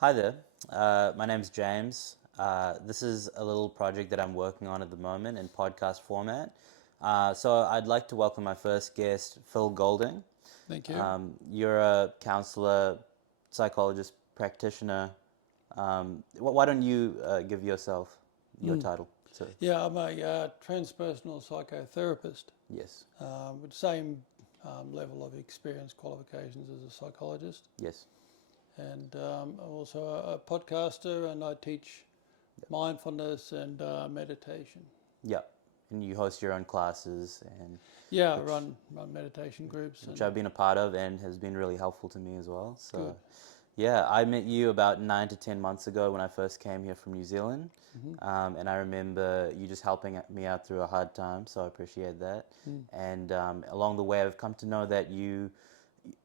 Hi there. My name's James. This is a little project that I'm working on at the moment in podcast format. So I'd like to welcome my first guest, Phil Golding. Thank you. You're a counselor, psychologist, practitioner. Why don't you give yourself your Mm. title? So, Yeah, I'm a transpersonal psychotherapist yes, with the same level of experience qualifications as a psychologist. yes, And I'm also a podcaster and I teach mindfulness and meditation. yeah. And you host your own classes, and Yeah, I which run meditation groups which and I've been a part of and has been really helpful to me as well. good. So. Yeah, I met you about 9 to 10 months ago when I first came here from New Zealand. Hmm. And I remember you just helping me out through a hard time, so I appreciate that. Mm. And along the way, I've come to know that you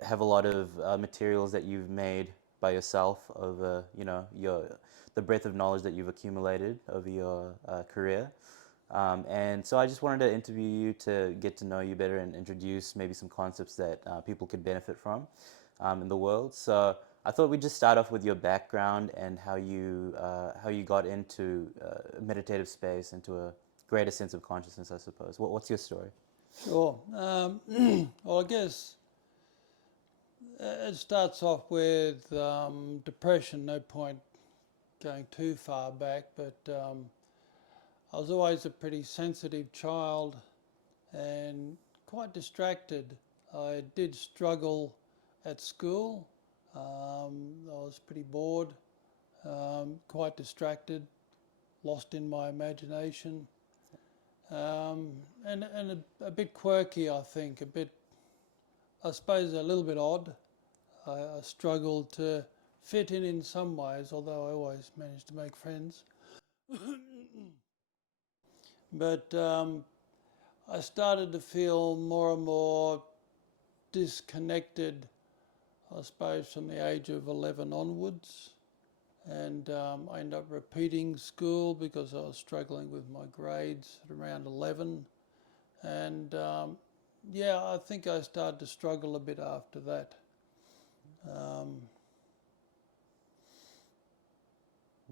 have a lot of materials that you've made by yourself over, the breadth of knowledge that you've accumulated over your career. And so I just wanted to interview you to get to know you better and introduce maybe some concepts that people could benefit from in the world. So I thought we'd just start off with your background and how you got into meditative space, into a greater sense of consciousness, I suppose. What's your story? Sure. Well, I guess it starts off with depression. No point going too far back, but I was always a pretty sensitive child and quite distracted. I did struggle at school. I was pretty bored, quite distracted, lost in my imagination, and a bit quirky, I think, I suppose, a little bit odd. I struggled to fit in some ways, although I always managed to make friends. But I started to feel more and more disconnected, I suppose, from the age of 11 onwards. And I ended up repeating school because I was struggling with my grades at around 11. And yeah, I think I started to struggle a bit after that. Um,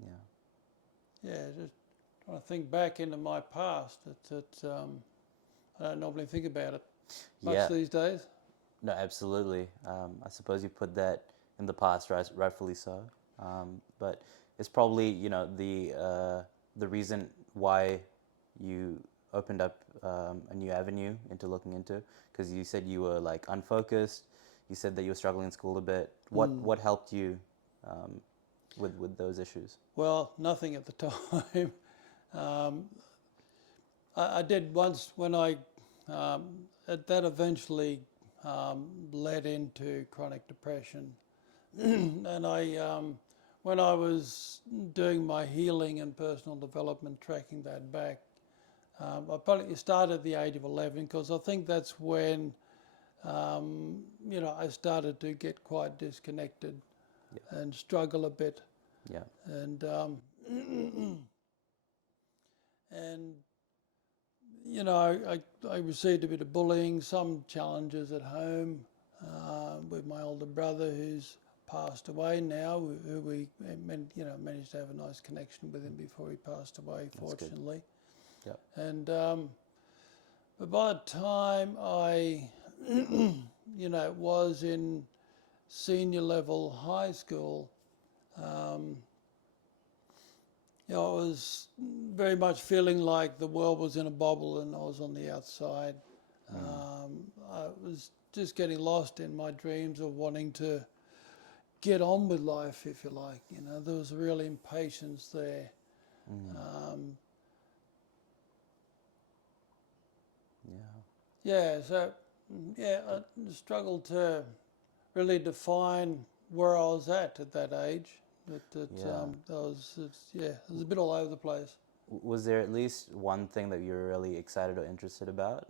Yeah. yeah, just trying to think back into my past. I don't normally think about it much Yeah. these days. No, absolutely. I suppose you put that in the past, right, rightfully so. But it's probably, the reason why you opened up a new avenue into looking into, because you said you were like unfocused. You said that you were struggling in school a bit. What Mm. what helped you with those issues? Well, nothing at the time. um, I did once when that eventually led into chronic depression. And when I was doing my healing and personal development, tracking that back, I probably started at the age of 11 because I think that's when, I started to get quite disconnected Yeah, and struggle a bit. yeah, And, and I received a bit of bullying, some challenges at home with my older brother who's passed away now, who we managed to have a nice connection with him before he passed away, that's good. fortunately. Yeah, And but by the time I, was in senior level high school, um, I was very much feeling like the world was in a bubble and I was on the outside. mm, I was just getting lost in my dreams of wanting to get on with life, if you like. There was a real impatience there. mm, Um, yeah, yeah, so yeah, I struggled to really define where I was at that age. yeah. It was a bit all over the place. Was there at least one thing that you were really excited or interested about?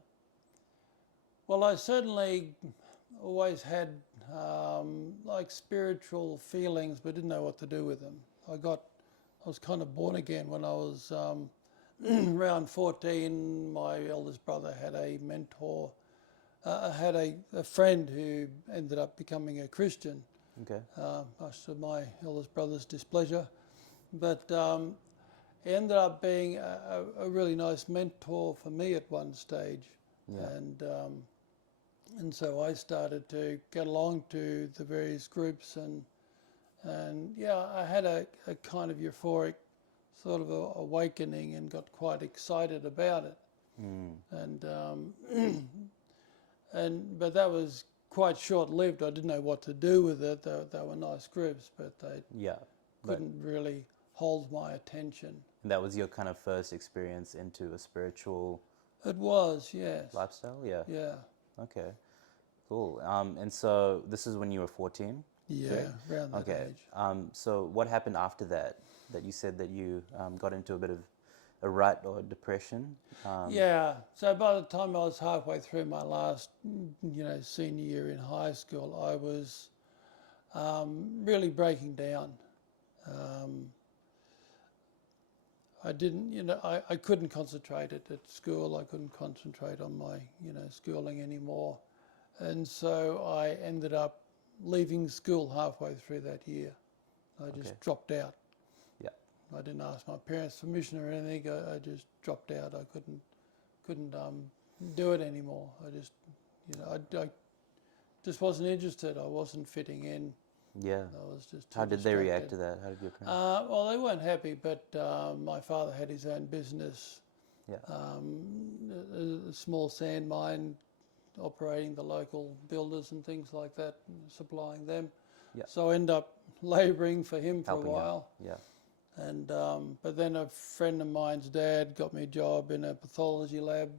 Well, I certainly always had like spiritual feelings, but didn't know what to do with them. I was kind of born again when I was around 14. My eldest brother had a mentor, had a friend who ended up becoming a Christian. Okay. Much to my eldest brother's displeasure. But he ended up being a really nice mentor for me at one stage. Yeah. And so I started to get along to the various groups, and yeah, I had a kind of euphoric sort of awakening and got quite excited about it. And but that was quite short-lived. I didn't know what to do with it. They were nice groups, but they Yeah. couldn't really hold my attention. And that was your kind of first experience into a spiritual It was, yes. lifestyle? Yeah. Yeah. Okay. Cool. And so this is when you were 14? Yeah, correct? around that Okay. age. So what happened after that? That you said that you got into a bit of a rut or depression? Yeah, so by the time I was halfway through my last, senior year in high school, I was really breaking down. I didn't, I couldn't concentrate at school. I couldn't concentrate on my, schooling anymore. And so I ended up leaving school halfway through that year. I just Okay. dropped out. Yeah. I didn't ask my parents' permission or anything. I just dropped out. I couldn't do it anymore. I just, I just wasn't interested. I wasn't fitting in. Yeah. I was just too How did they react to distracted. that? How did your parents? Well, they weren't happy, but my father had his own business, Yeah. a small sand mine, operating the local builders and things like that, and supplying them. Yeah. So I ended up labouring for him for Helping a out. while. Yeah. And but then a friend of mine's dad got me a job in a pathology lab,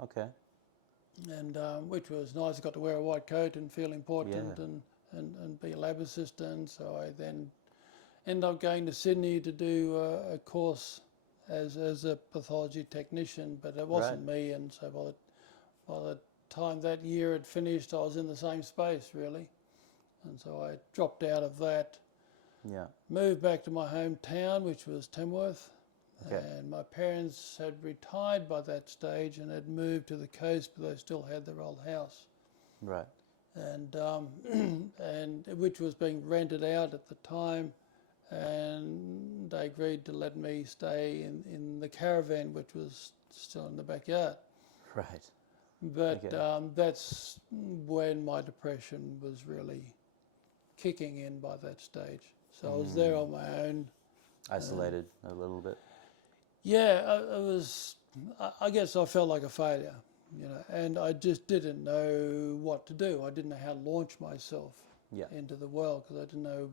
Okay. and which was nice. I got to wear a white coat and feel important, Yeah. and be a lab assistant. So I then ended up going to Sydney to do a course as a pathology technician, but it wasn't me. And so by the time that year had finished, I was in the same space really, and so I dropped out of that. Yeah. Moved back to my hometown, which was Tamworth, Okay. and my parents had retired by that stage and had moved to the coast, but they still had their old house, Right. and and which was being rented out at the time, and they agreed to let me stay in the caravan, which was still in the backyard. Right. But Okay. that's when my depression was really kicking in by that stage. So I was there on my own. Isolated a little bit. Yeah, it was. I guess I felt like a failure, and I just didn't know what to do. I didn't know how to launch myself Yeah. into the world because I didn't know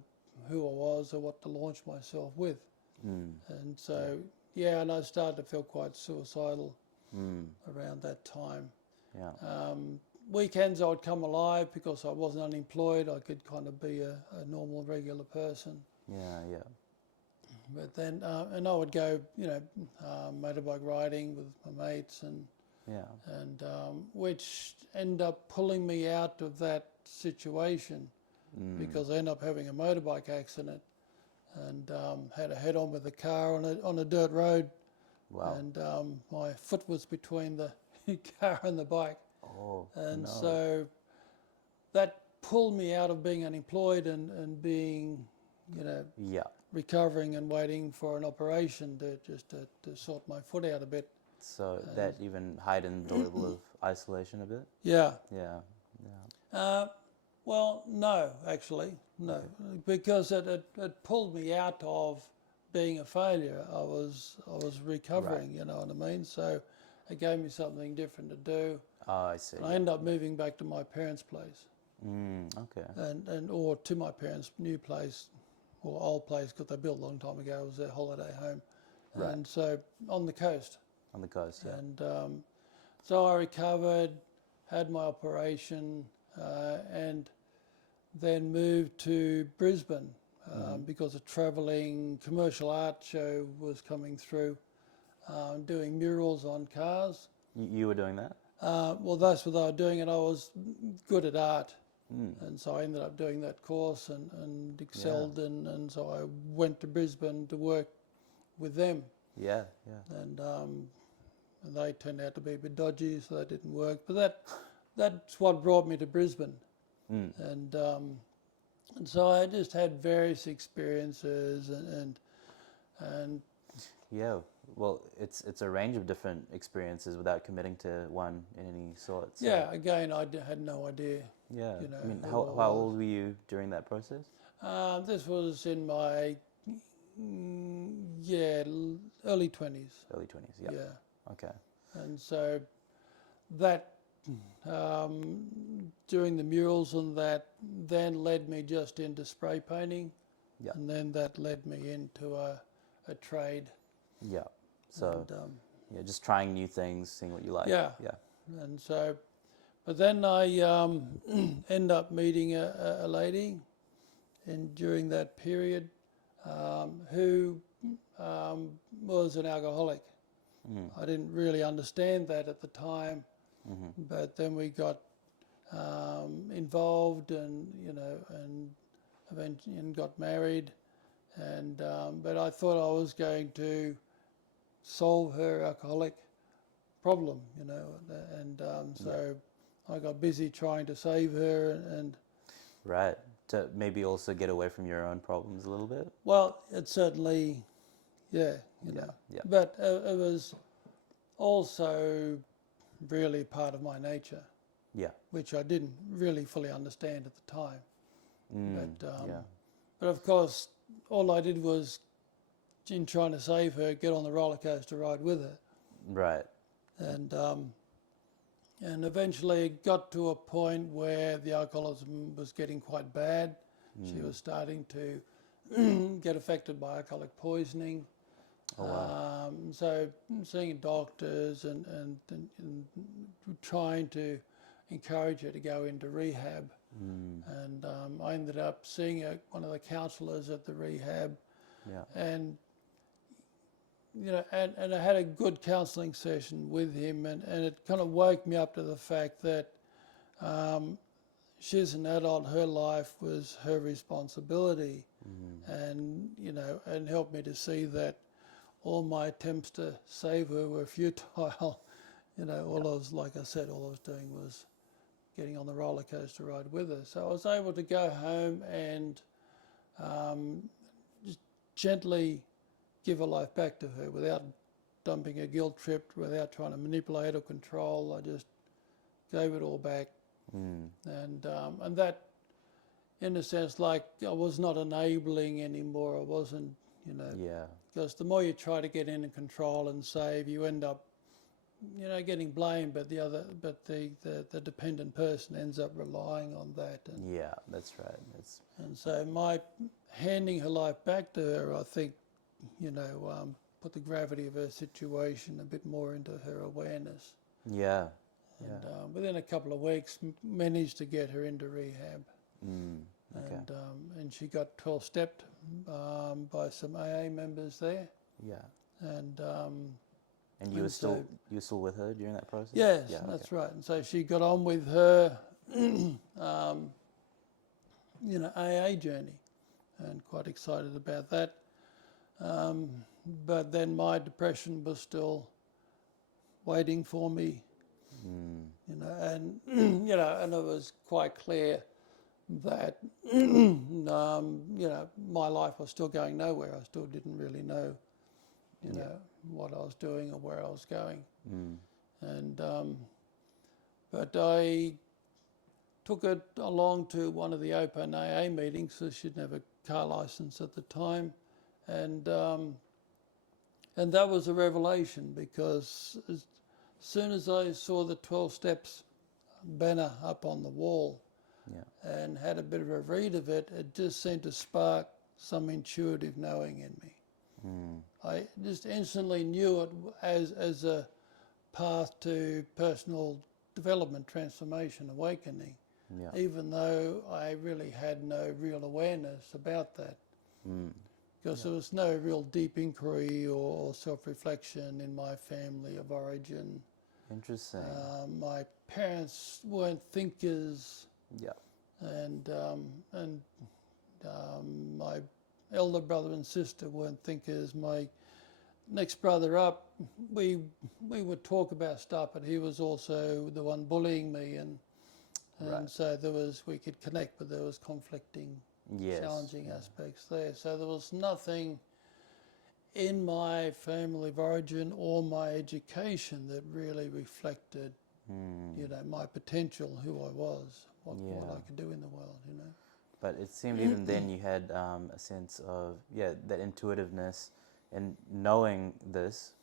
who I was or what to launch myself with. And so, yeah, and I started to feel quite suicidal around that time. Yeah. Weekends I would come alive because I wasn't unemployed. I could kind of be a normal, regular person. Yeah. Yeah. But then, and I would go, motorbike riding with my mates, and Yeah. which ended up pulling me out of that situation because I ended up having a motorbike accident and had a head-on with a car on a dirt road, Wow. and my foot was between the car and the bike, Oh. and No. so that pulled me out of being unemployed and being, Yeah. recovering and waiting for an operation to sort my foot out a bit. So that even heightened the level of isolation a bit. Yeah. Yeah. Yeah. Well, no, actually, no, because it pulled me out of being a failure. I was recovering, you know what I mean? So it gave me something different to do. Oh, I see. And I ended up moving back to my parents' place, Okay. and or to my parents' new place, or old place, because they built a long time ago. It was their holiday home, Right. and so on the coast. On the coast. Yeah. And so I recovered, had my operation, and then moved to Brisbane because a travelling commercial art show was coming through, doing murals on cars. You were doing that. Well, that's what they were doing, and I was good at art. And so I ended up doing that course and excelled, and so I went to Brisbane to work with them. Yeah. Yeah. And they turned out to be a bit dodgy, so that didn't work. But that's what brought me to Brisbane. And And so I just had various experiences and Yeah. Well, it's a range of different experiences without committing to one in any sort. So yeah, again, had no idea, yeah. you know, I mean, who I how was. old were you during that process? This was in my, yeah, early 20s. Early 20s. Yeah. Yeah. Okay. And so that, doing the murals and that then led me just into spray painting. Yeah. And then that led me into a trade. Yeah. So And yeah, just trying new things, seeing what you like. yeah. Yeah. And so, but then I end up meeting a lady during that period who was an alcoholic. Mm. I didn't really understand that at the time, Mm-hmm. but then we got involved, and and got married, and but I thought I was going to solve her alcoholic problem, and so I got busy trying to save her, and Right. To maybe also get away from your own problems a little bit. well, it certainly, yeah, Yeah. Yeah. but it was also really part of my nature, Yeah. which I didn't really fully understand at the time. Mm. But Yeah. but of course, all I did was, in trying to save her, get on the roller coaster ride with her, Right. and eventually it got to a point where the alcoholism was getting quite bad. She was starting to get affected by alcoholic poisoning. Oh wow. So seeing doctors and trying to encourage her to go into rehab. Mm. And I ended up seeing one of the counsellors at the rehab, Yeah. and and I had a good counselling session with him, and it kind of woke me up to the fact that she's an adult, her life was her responsibility, and and helped me to see that all my attempts to save her were futile. All I was, like I said, all I was doing was getting on the roller coaster ride with her. So I was able to go home and just gently give her life back to her without dumping a guilt trip, without trying to manipulate or control. I just gave it all back, and that, in a sense, like I was not enabling anymore. I wasn't, Yeah. because the more you try to get in and control and save, you end up, getting blamed, but the dependent person ends up relying on that, Yeah. That's right. That's and so my handing her life back to her, I think, put the gravity of her situation a bit more into her awareness. yeah. And Yeah. within a couple of weeks, managed to get her into rehab, Mm. Okay. and she got 12-stepped by some AA members there, Yeah. and And you were still with her during that process? yes, Yeah. Okay. that's right. And so she got on with her, AA journey, and quite excited about that. But then my depression was still waiting for me, Mm. and and it was quite clear that my life was still going nowhere. I still didn't really know, what I was doing or where I was going, Mm. and but I took it along to one of the open AA meetings, so she'd didn't have a car license at the time, and that was a revelation, because as soon as I saw the 12 steps banner up on the wall Yeah. and had a bit of a read of it, it just seemed to spark some intuitive knowing in me. Mm. I just instantly knew it as a path to personal development, transformation, awakening, Yeah. even though I really had no real awareness about that, Mm. because there was no real deep inquiry or self-reflection in my family of origin. Interesting. My parents weren't thinkers, Yeah. and my elder brother and sister weren't thinkers. My next brother up, we would talk about stuff, but he was also the one bullying me, and Right. so we could connect, but there was conflicting Yes. challenging Yeah. aspects there. So there was nothing in my family of origin or my education that really reflected, my potential, who I was, what Yeah. I could do in the world, But it seemed even then you had a sense of, that intuitiveness and knowing this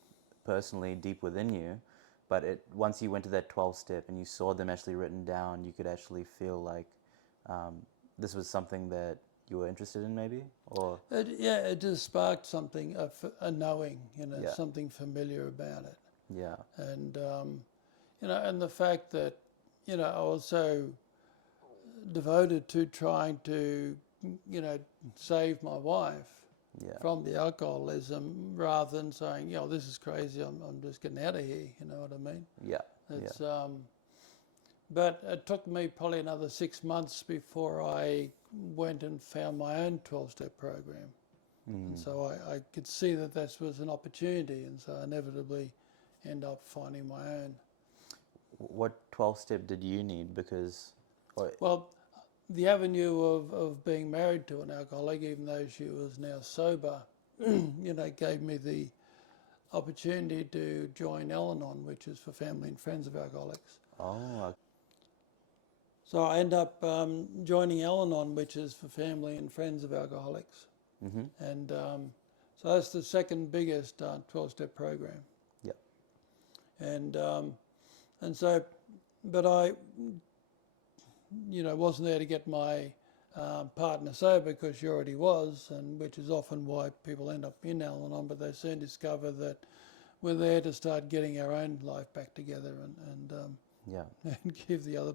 personally deep within you. But once you went to that 12 step and you saw them actually written down, you could actually feel like um, this was something that you were interested in, maybe? Or, It just sparked something, a knowing, yeah, something familiar about it. yeah, And, and the fact that, I was so devoted to trying to, save my wife yeah, from the alcoholism rather than saying, this is crazy, I'm just getting out of here, you know what I mean? yeah, It's, yeah. But it took me probably another 6 months before I went and found my own 12-step program. And so I could see that this was an opportunity, and so I inevitably end up finding my own. What 12 step did you need? Because, or, Well, the avenue of being married to an alcoholic, even though she was now sober, gave me the opportunity to join Al-Anon, which is for family and friends of alcoholics. oh, So I end up joining Al-Anon, which is for family and friends of alcoholics. mm-hmm, And so that's the second biggest 12-step program. yeah, And so, but I, wasn't there to get my partner sober because she already was, and which is often why people end up in Al-Anon, but they soon discover that we're there to start getting our own life back together yeah, and give the other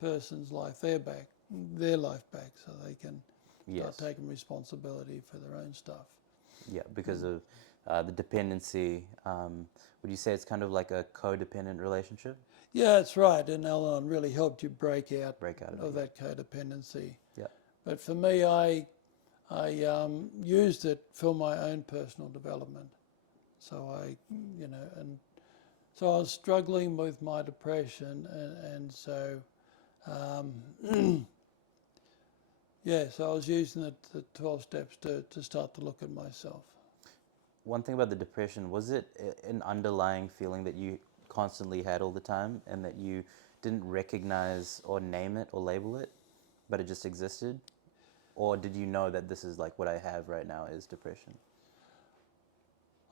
person's life their life back so they can start yes, taking responsibility for their own stuff. yeah, because of the dependency. Would you say it's kind of like a codependent relationship? Yeah, that's right. And Al-Anon really helped you break out Break out of of it, that codependency. yeah, But for me, I used it for my own personal development. So and so I was struggling with my depression, and so so I was using the 12 steps to start to look at myself. one thing about the depression, was it an underlying feeling that you constantly had all the time and that you didn't recognize or name it or label it, but it just existed? Or did you know that this is like what I have right now is depression?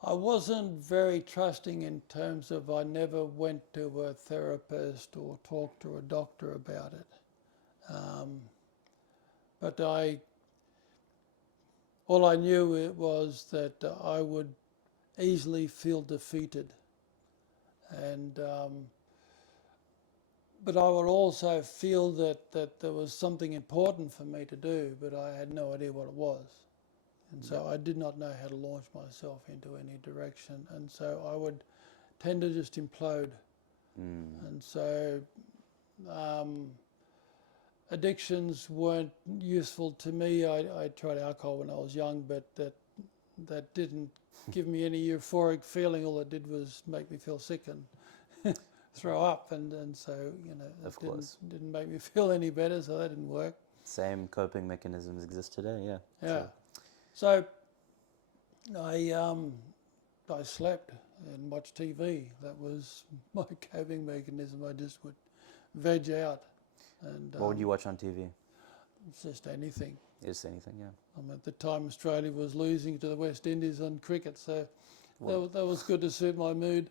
I wasn't very trusting in terms of I never went to a therapist or talked to a doctor about it. But all I knew it was that I would easily feel defeated, and but I would also feel that there was something important for me to do, but I had no idea what it was. And so I did not know how to launch myself into any direction. And so I would tend to just implode. And so addictions weren't useful to me. I tried alcohol when I was young, but that didn't give me any euphoric feeling. All it did was make me feel sick and throw up. And so, Of it course. didn't make me feel any better, so that didn't work. Same coping mechanisms exist today, yeah. Yeah. So, So I slept and watched TV. That was my coping mechanism. I just would veg out, and what would you watch on TV? just anything. Is anything, yeah. At the time, Australia was losing to the West Indies on cricket, so Well, that was good to suit my mood.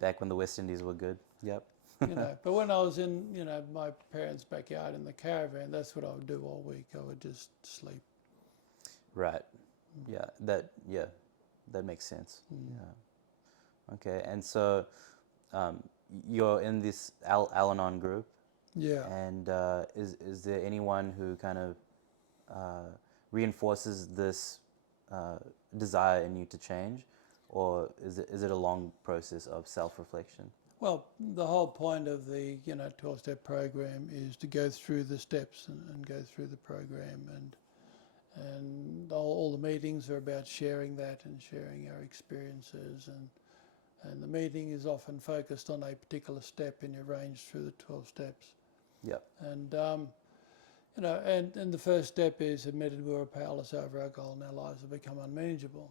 back when the West Indies were good, yep. But when I was in, my parents' backyard in the caravan, that's what I would do all week. I would just sleep. Right. Yeah, that makes sense. Yeah. Okay, and so you're in this Al-Anon group, Yeah. and is there anyone who kind of reinforces this desire in you to change, or is it a long process of self-reflection? Well, the whole point of the 12-step program is to go through the steps and go through the program, and all the meetings are about sharing that and sharing our experiences, and the meeting is often focused on a particular step in your range through the 12 steps. Yep. And and the first step is admitted we're powerless over our goal and our lives have become unmanageable.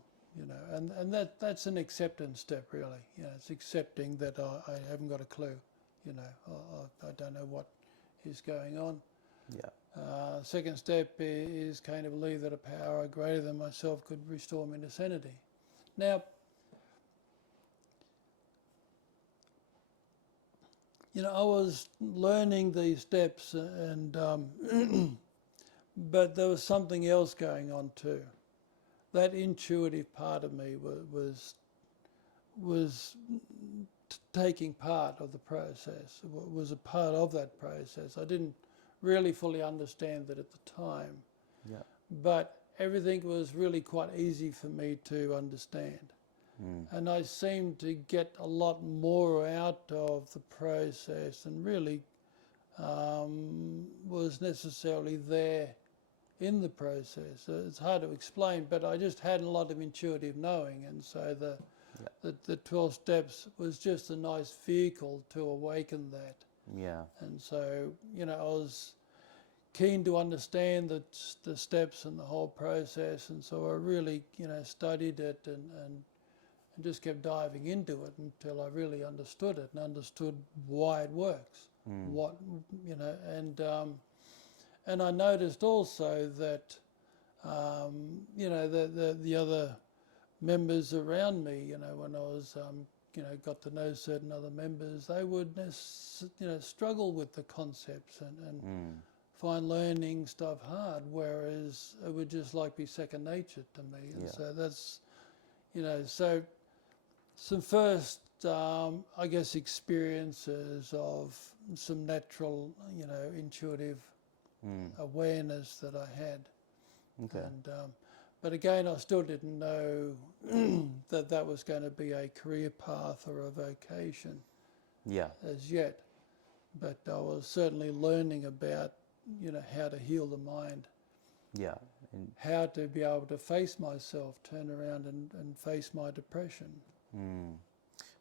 And that's an acceptance step, really. It's accepting that I haven't got a clue. I don't know what is going on. Yeah. Second step is kind of believe that a power greater than myself could restore me to sanity. Now, I was learning these steps, and but there was something else going on too. That intuitive part of me was taking part of the process. Was a part of that process. I didn't really fully understand that at the time, Yeah. but everything was really quite easy for me to understand. And I seemed to get a lot more out of the process than really was necessarily there in the process. It's hard to explain, but I just had a lot of intuitive knowing, and so the 12 steps was just a nice vehicle to awaken that. Yeah. And so, I was keen to understand the steps and the whole process, and so I really, studied it and just kept diving into it until I really understood it and understood why it works. What and I noticed also that the other members around me, when I was got to know certain other members, they would struggle with the concepts and find learning stuff hard, whereas it would just like be second nature to me. And so that's so some first, I guess, experiences of some natural, intuitive awareness that I had. Okay. And but again, I still didn't know that was going to be a career path or a vocation Yeah. as yet. But I was certainly learning about, how to heal the mind, Yeah. And how to be able to face myself, turn around and face my depression.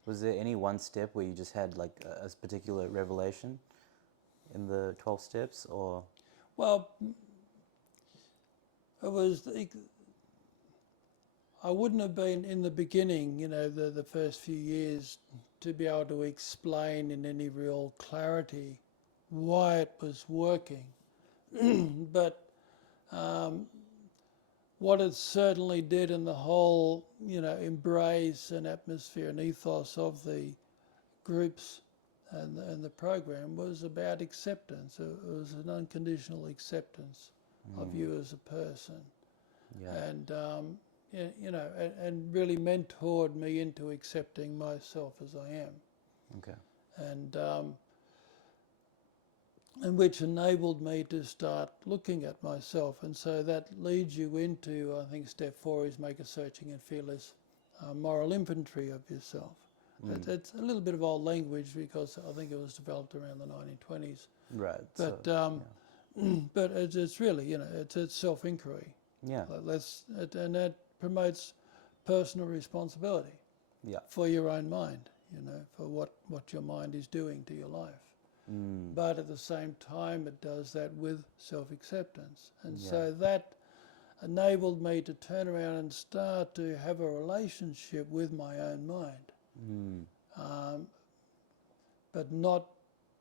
was there any one step where you just had like a particular revelation in the 12 steps, or? Well, I wouldn't have been in the beginning, the first few years, to be able to explain in any real clarity why it was working. But what it certainly did in the whole, embrace and atmosphere and ethos of the groups and the program was about acceptance. It was an unconditional acceptance of you as a person. Yeah. And and really mentored me into accepting myself as I am, Okay. and which enabled me to start looking at myself. And so that leads you into, I think, step 4 is make a searching and fearless moral inventory of yourself. It's a little bit of old language because I think it was developed around the 1920s. Right. But So, but it's really, it's self-inquiry. yeah. And that promotes personal responsibility Yeah. for your own mind, for what your mind is doing to your life. But at the same time, it does that with self-acceptance. And so that enabled me to turn around and start to have a relationship with my own mind, but not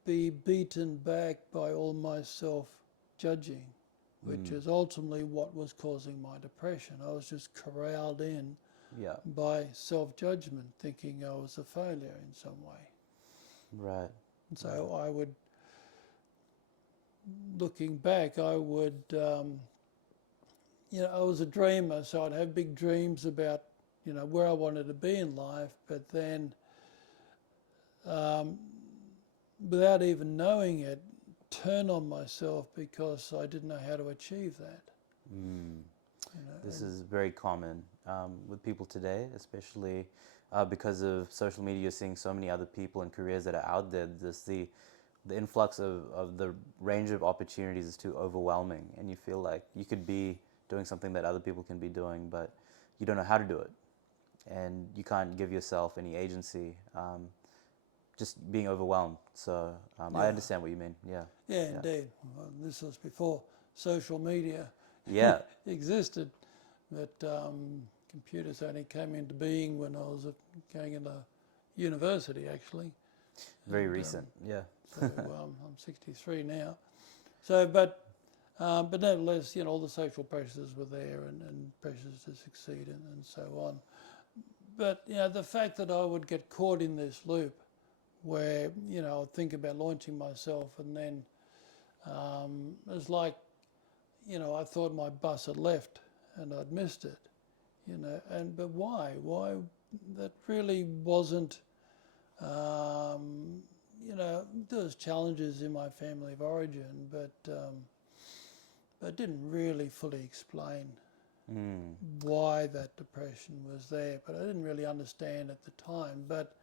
be beaten back by all my self-judging, which is ultimately what was causing my depression. I was just corralled in Yeah. by self-judgment, thinking I was a failure in some way. Right. And so I would, looking back, I would, I was a dreamer, so I'd have big dreams about, where I wanted to be in life, but then without even knowing it, turn on myself because I didn't know how to achieve that. This is very common with people today, especially because of social media, seeing so many other people and careers that are out there. The influx of the range of opportunities is too overwhelming, and you feel like you could be doing something that other people can be doing, but you don't know how to do it, and you can't give yourself any agency. just being overwhelmed. So I Yeah, understand what you mean. Yeah, yeah, yeah, indeed. Well, this was before social media yeah. existed, but computers only came into being when I was going into university, actually. Very And recent. Yeah. so I'm 63 now. So, but nevertheless, you know, all the social pressures were there and pressures to succeed and so on. But, you know, the fact that I would get caught in this loop where, you know, I'd think about launching myself and then it was like, you know, I thought my bus had left and I'd missed it, you know, but why? Why? That really wasn't, you know, there was challenges in my family of origin, but I didn't really fully explain Mm. why that depression was there, but I didn't really understand at the time. But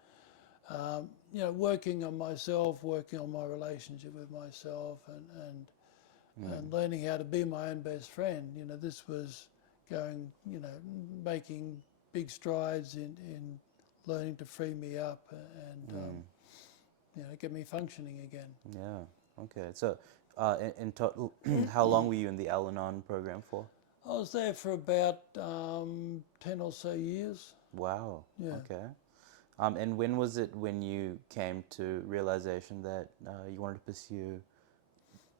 you know, working on myself, working on my relationship with myself, and learning how to be my own best friend. You know, this was going, you know, making big strides in learning to free me up and you know, get me functioning again. Yeah. Okay. So, in total, how long were you in the Al-Anon program for? I was there for about 10 or so years. Wow. Yeah. Okay. And when was it when you came to realization that you wanted to pursue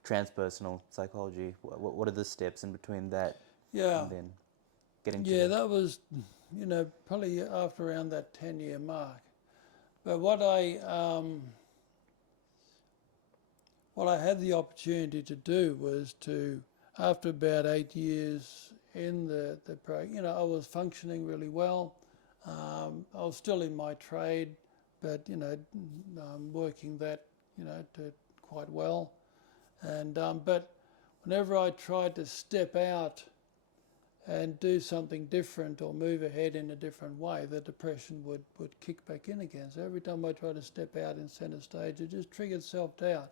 transpersonal psychology? What are the steps in between that Yeah. and then getting to Yeah, the... that was, you know, probably after around that 10-year mark. But what I had the opportunity to do was to, after about 8 years in the program, you know, I was functioning really well. I was still in my trade, but, you know, working that, you know, to quite well. And but whenever I tried to step out and do something different or move ahead in a different way, the depression would kick back in again. So every time I tried to step out in centre stage, it just triggered self-doubt.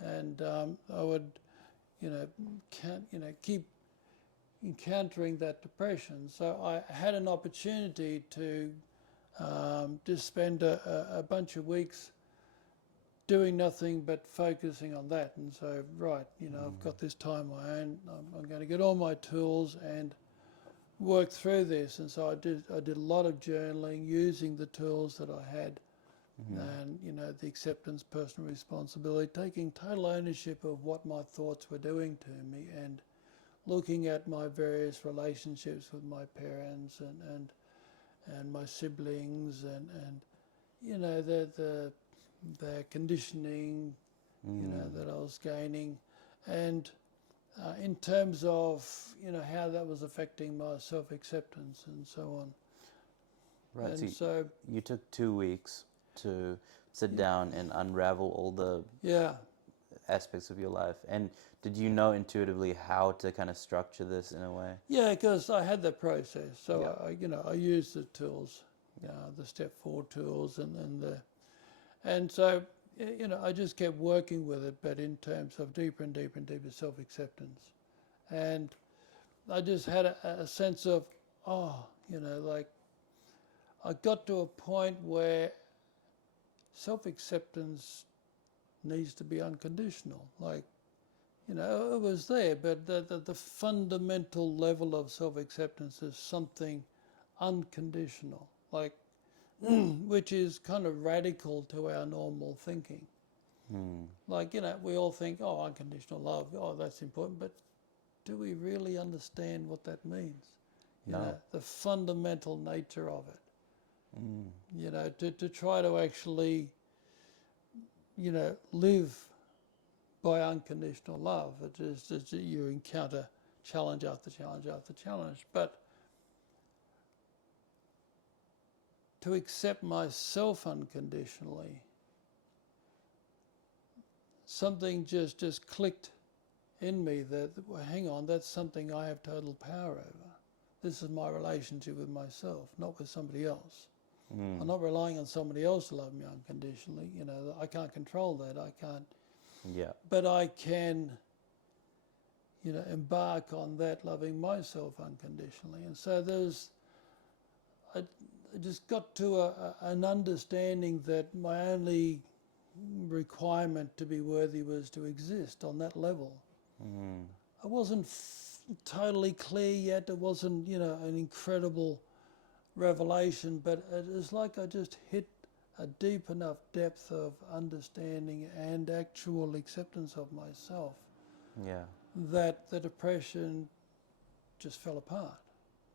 And I would, you know, keep encountering that depression. So I had an opportunity to just spend a bunch of weeks doing nothing but focusing on that. And so, right, you know, I've got this time on my own. I'm going to get all my tools and work through this. And so I did a lot of journaling using the tools that I had. And, you know, the acceptance, personal responsibility, taking total ownership of what my thoughts were doing to me and looking at my various relationships with my parents and my siblings and you know, the conditioning, you know, that I was gaining. And in terms of, you know, how that was affecting my self-acceptance and so on. Right. And So so, you took 2 weeks to sit down and unravel all the yeah, aspects of your life. And did you know intuitively how to kind of structure this in a way? yeah, because I had that process. Yeah. So, you know, I used the tools, the step 4 tools and so, you know, I just kept working with it, but in terms of deeper and deeper and deeper self-acceptance. And I just had a sense of, oh, you know, like I got to a point where self-acceptance needs to be unconditional. Like, you know, it was there, but the fundamental level of self-acceptance is something unconditional, like, which is kind of radical to our normal thinking. Like, you know, we all think, oh, unconditional love, oh, that's important, but do we really understand what that means? You know, No. the fundamental nature of it. You know, to try to actually, you know, live by unconditional love. It is that you encounter challenge after challenge after challenge. But to accept myself unconditionally, something just clicked in me that, well, hang on, that's something I have total power over. This is my relationship with myself, not with somebody else. I'm not relying on somebody else to love me unconditionally. You know, I can't control that. I can't. Yeah. But I can, you know, embark on that loving myself unconditionally. And so there's I just got to an understanding that my only requirement to be worthy was to exist on that level. Mm. I wasn't totally clear yet. It wasn't, an incredible revelation, but it was like I just hit a deep enough depth of understanding and actual acceptance of myself Yeah. that the depression just fell apart.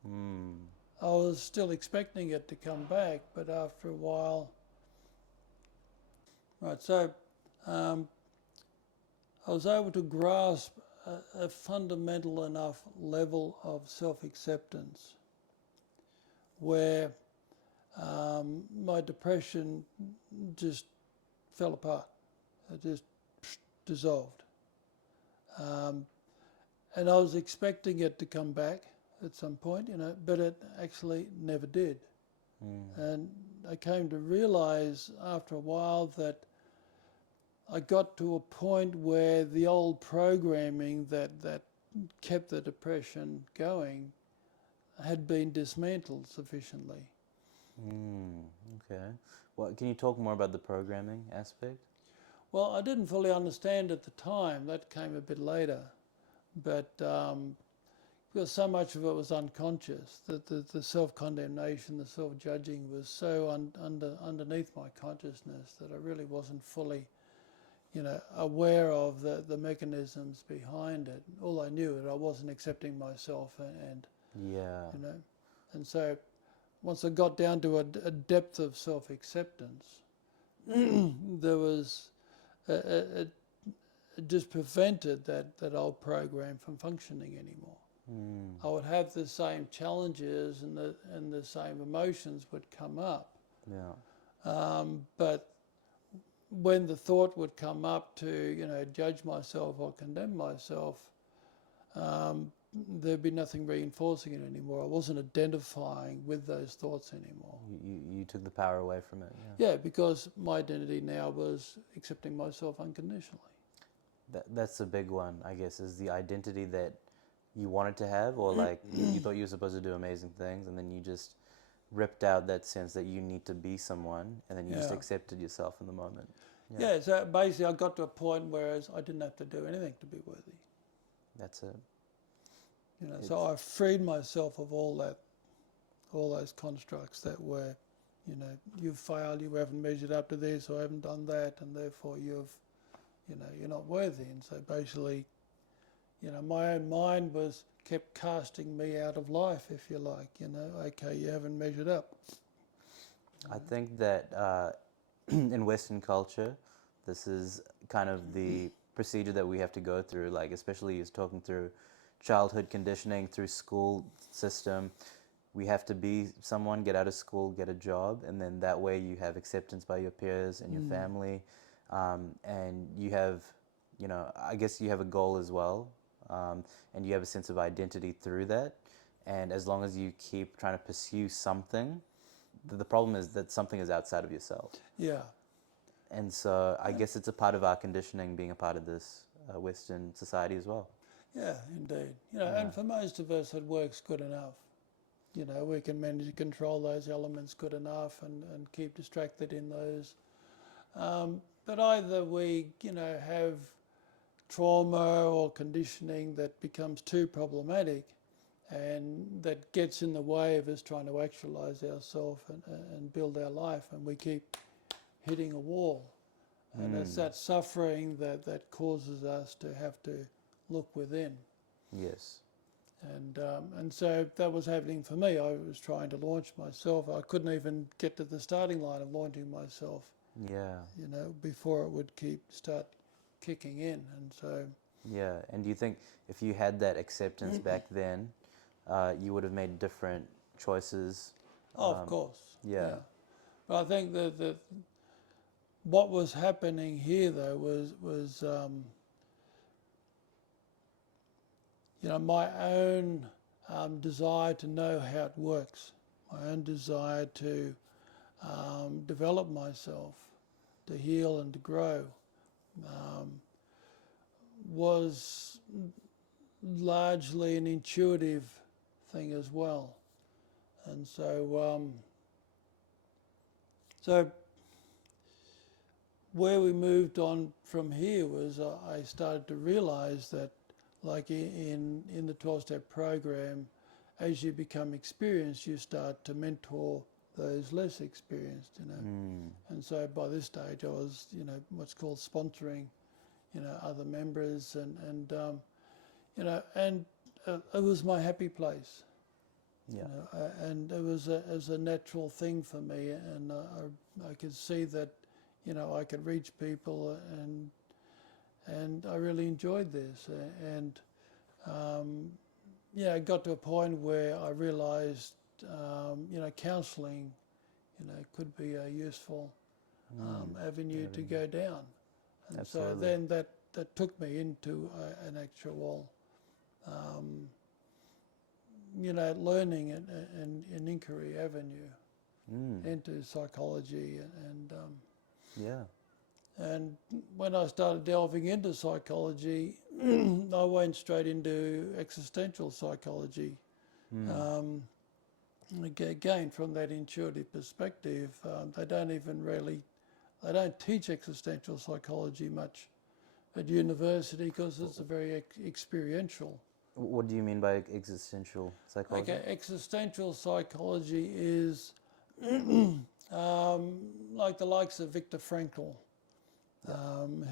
Mm. I was still expecting it to come back, but after a while, right, so um, I was able to grasp a fundamental enough level of self-acceptance where my depression just fell apart. It just dissolved. And I was expecting it to come back at some point, but it actually never did. Mm. And I came to realize after a while that I got to a point where the old programming that kept the depression going had been dismantled sufficiently. Mm. Okay. Well, can you talk more about the programming aspect? Well, I didn't fully understand at the time. That came a bit later. But because so much of it was unconscious, that the self-condemnation, the self-judging was so underneath my consciousness that I really wasn't fully, aware of the mechanisms behind it. All I knew is I wasn't accepting myself, and Yeah. and so once I got down to a depth of self-acceptance, there was it just prevented that old program from functioning anymore. Mm. I would have the same challenges and the same emotions would come up, Yeah. but when the thought would come up to judge myself or condemn myself, there'd be nothing reinforcing it anymore. I wasn't identifying with those thoughts anymore. You took the power away from it. Yeah, because my identity now was accepting myself unconditionally. That's a big one, I guess, is the identity that you wanted to have, or like you thought you were supposed to do amazing things, and then you just ripped out that sense that you need to be someone, and then you just Yeah. accepted yourself in the moment. Yeah, so basically I got to a point where I didn't have to do anything to be worthy. That's it. So I freed myself of all those constructs that were, you've failed, you haven't measured up to this, or haven't done that, and therefore you're not worthy. And so basically, my own mind kept casting me out of life, if you like. Okay, you haven't measured up. I think that in Western culture, this is kind of the procedure that we have to go through, like especially is talking through childhood conditioning, through school system. We have to be someone, get out of school, get a job, and then that way you have acceptance by your peers and your family, and you have, I guess you have a goal as well, and you have a sense of identity through that. And as long as you keep trying to pursue something, the problem is that something is outside of yourself. Yeah. And so I guess it's a part of our conditioning being a part of this Western society as well. Yeah, indeed. And for most of us, it works good enough. We can manage to control those elements good enough and keep distracted in those. But either we, have trauma or conditioning that becomes too problematic and that gets in the way of us trying to actualize ourselves and build our life, and we keep hitting a wall. And it's that suffering that causes us to have to look within. Yes. And so that was happening for me. I was trying to launch myself. I couldn't even get to the starting line of launching myself, Yeah. before it would start kicking in. And so, Yeah. And do you think if you had that acceptance back then, you would have made different choices? of course, Yeah. But I think that what was happening here, though, was my own desire to know how it works, my own desire to develop myself, to heal and to grow, was largely an intuitive thing as well. And so So where we moved on from here was I started to realise that, like in the 12-step program, as you become experienced, you start to mentor those less experienced, you know. And so by this stage, I was, you know, what's called sponsoring, you know, other members, and you know, and it was my happy place. Yeah. You know, and it was a natural thing for me, and I could see that, you know, I could reach people, and I really enjoyed this, and yeah, it got to a point where I realised, you know, counselling, you know, could be a useful avenue to go down, and Absolutely. so then that took me into an actual, you know, learning and an inquiry avenue into psychology, Yeah. and when I started delving into psychology, I went straight into existential psychology. Again, from that intuitive perspective, they don't teach existential psychology much at university because it's a very experiential. What do you mean by existential psychology? Okay, existential psychology is like the likes of Viktor Frankl,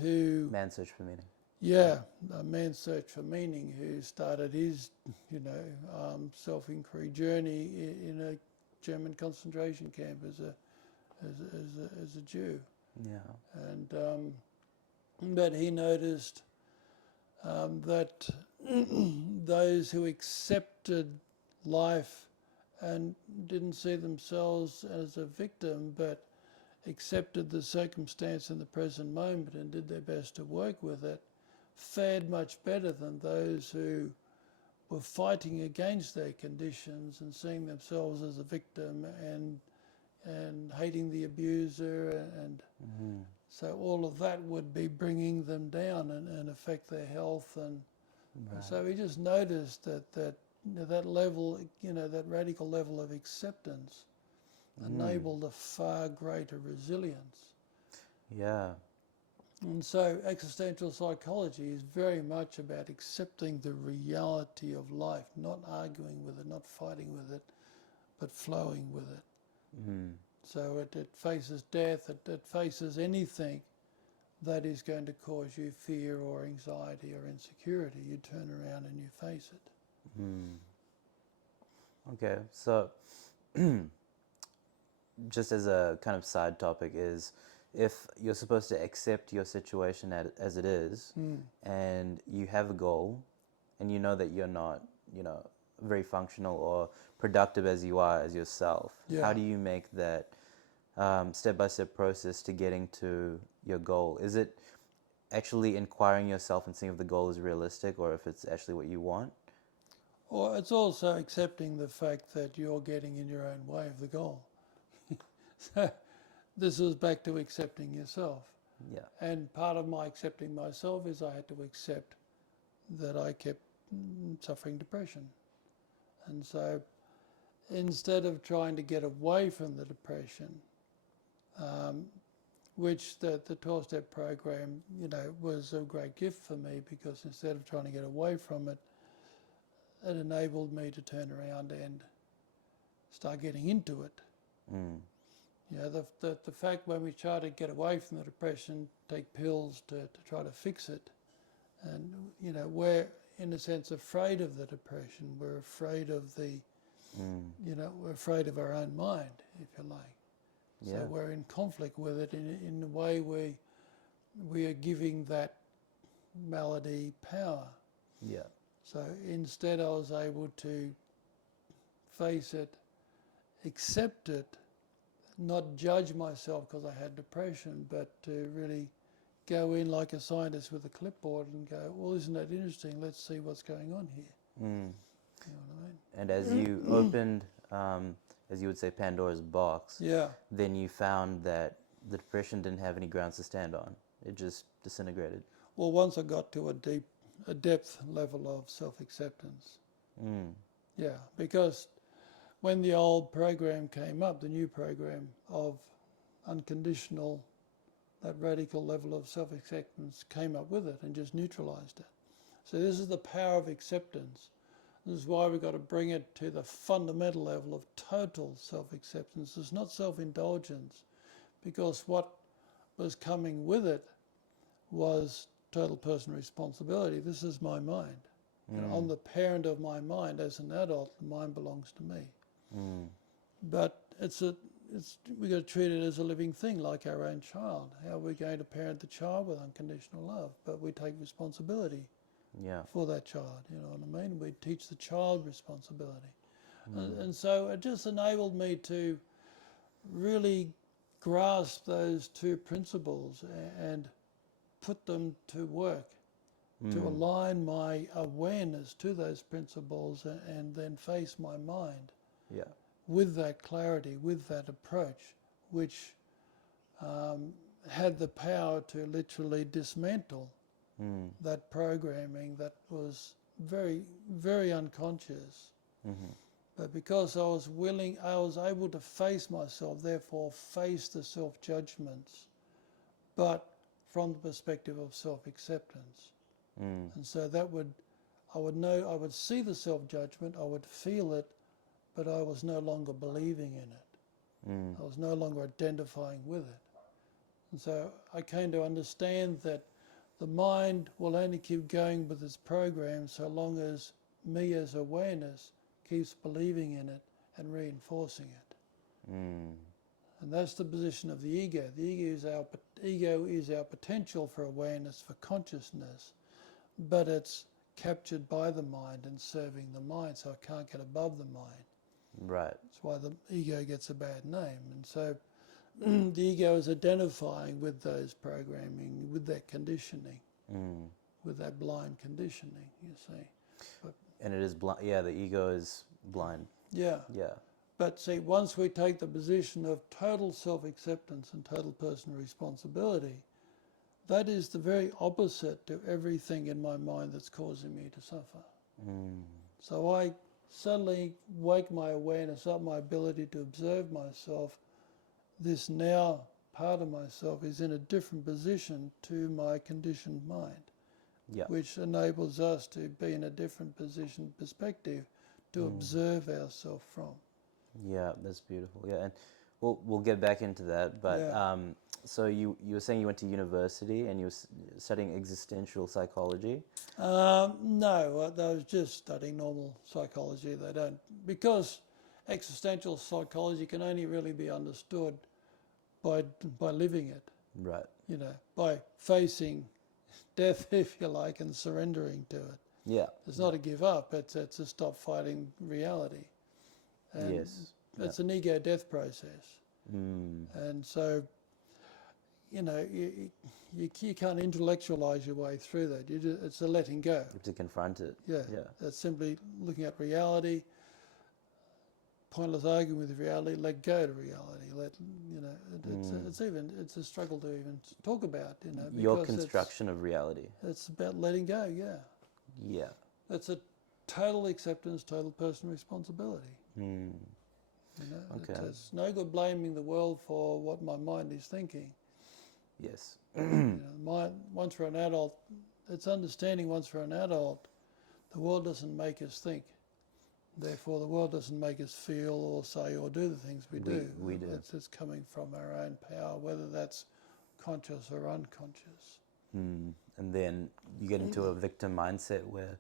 who, Man's search for meaning. yeah, a man's search for meaning, who started his, you know, self-inquiry journey in a German concentration camp as a Jew, Yeah. and but he noticed that those who accepted life and didn't see themselves as a victim, but accepted the circumstance in the present moment and did their best to work with it, fared much better than those who were fighting against their conditions and seeing themselves as a victim and hating the abuser, and so all of that would be bringing them down and affect their health, and so we just noticed that you know, that level, you know, that radical level of acceptance enabled a far greater resilience. Yeah. And so existential psychology is very much about accepting the reality of life, not arguing with it, not fighting with it, but flowing with it. So it faces death, it faces anything that is going to cause you fear or anxiety or insecurity. You turn around and you face it. Okay. So, just as a kind of side topic is, if you're supposed to accept your situation as it is, and you have a goal, and you know that you're not, you know, very functional or productive as you are as yourself, Yeah. how do you make that step-by-step process to getting to your goal? Is it actually inquiring yourself and seeing if the goal is realistic or if it's actually what you want? Or it's also accepting the fact that you're getting in your own way of the goal. So this is back to accepting yourself. Yeah. And part of my accepting myself is I had to accept that I kept suffering depression. And so instead of trying to get away from the depression, which the 12-step program, you know, was a great gift for me, because instead of trying to get away from it, it enabled me to turn around and start getting into it. You know, the fact when we try to get away from the depression, take pills to try to fix it, and, you know, we're in a sense afraid of the depression. We're afraid of the, you know, we're afraid of our own mind, if you like. Yeah. So we're in conflict with it in the way we are giving that malady power. Yeah. So instead I was able to face it, accept it, not judge myself because I had depression, but to really go in like a scientist with a clipboard and go, well, isn't that interesting? Let's see what's going on here. You know what I mean? And as you opened, as you would say, Pandora's box, Yeah. then you found that the depression didn't have any grounds to stand on. It just disintegrated. Well, once I got to a depth level of self-acceptance. Yeah, because when the old program came up, the new program of unconditional, that radical level of self-acceptance came up with it and just neutralized it. So this is the power of acceptance. This is why we've got to bring it to the fundamental level of total self-acceptance. It's not self-indulgence, because what was coming with it was total personal responsibility. This is my mind. And I'm the parent of my mind. As an adult, the mind belongs to me. But we've got to treat it as a living thing, like our own child. How are we going to parent the child with unconditional love? But we take responsibility for that child, you know what I mean? We teach the child responsibility. And so it just enabled me to really grasp those two principles and put them to work, to align my awareness to those principles and then face my mind with that clarity, with that approach, which had the power to literally dismantle that programming that was very, very unconscious. But because I was willing, I was able to face myself, therefore face the self-judgments, but from the perspective of self-acceptance. And so I would see the self-judgment, I would feel it, but I was no longer believing in it. I was no longer identifying with it. And so I came to understand that the mind will only keep going with its program so long as me as awareness keeps believing in it and reinforcing it. And that's the position of the ego. The ego is our potential for awareness, for consciousness, but it's captured by the mind and serving the mind, so it can't get above the mind. Right. That's why the ego gets a bad name. And so the ego is identifying with those programming, with that conditioning, with that blind conditioning, you see. But, and it is blind. Yeah, the ego is blind. Yeah. Yeah. But see, once we take the position of total self-acceptance and total personal responsibility, that is the very opposite to everything in my mind that's causing me to suffer. So I suddenly wake my awareness up, my ability to observe myself. This now part of myself is in a different position to my conditioned mind, which enables us to be in a different perspective to observe ourselves from. Yeah, that's beautiful. Yeah, and we'll get back into that. But so you were saying you went to university and you were studying existential psychology. No, I was just studying normal psychology. They don't, because existential psychology can only really be understood by living it. Right. You know, by facing death, if you like, and surrendering to it. Yeah. It's not a give up. It's to stop fighting reality. And it's an ego death process. And so, you know, you can't intellectualize your way through that. It's a letting go. You have to confront it. Yeah. It's simply looking at reality, pointless arguing with reality, let go to reality. It's a struggle to even talk about, you know. Your construction of reality. It's about letting go, Yeah. It's a total acceptance, total personal responsibility. You know, it's no good blaming the world for what my mind is thinking. Yes. You know, once we're an adult, it's understanding once we're an adult, the world doesn't make us think. Therefore, the world doesn't make us feel or say or do the things we do. We do. It's coming from our own power, whether that's conscious or unconscious. And then you get into a victim mindset where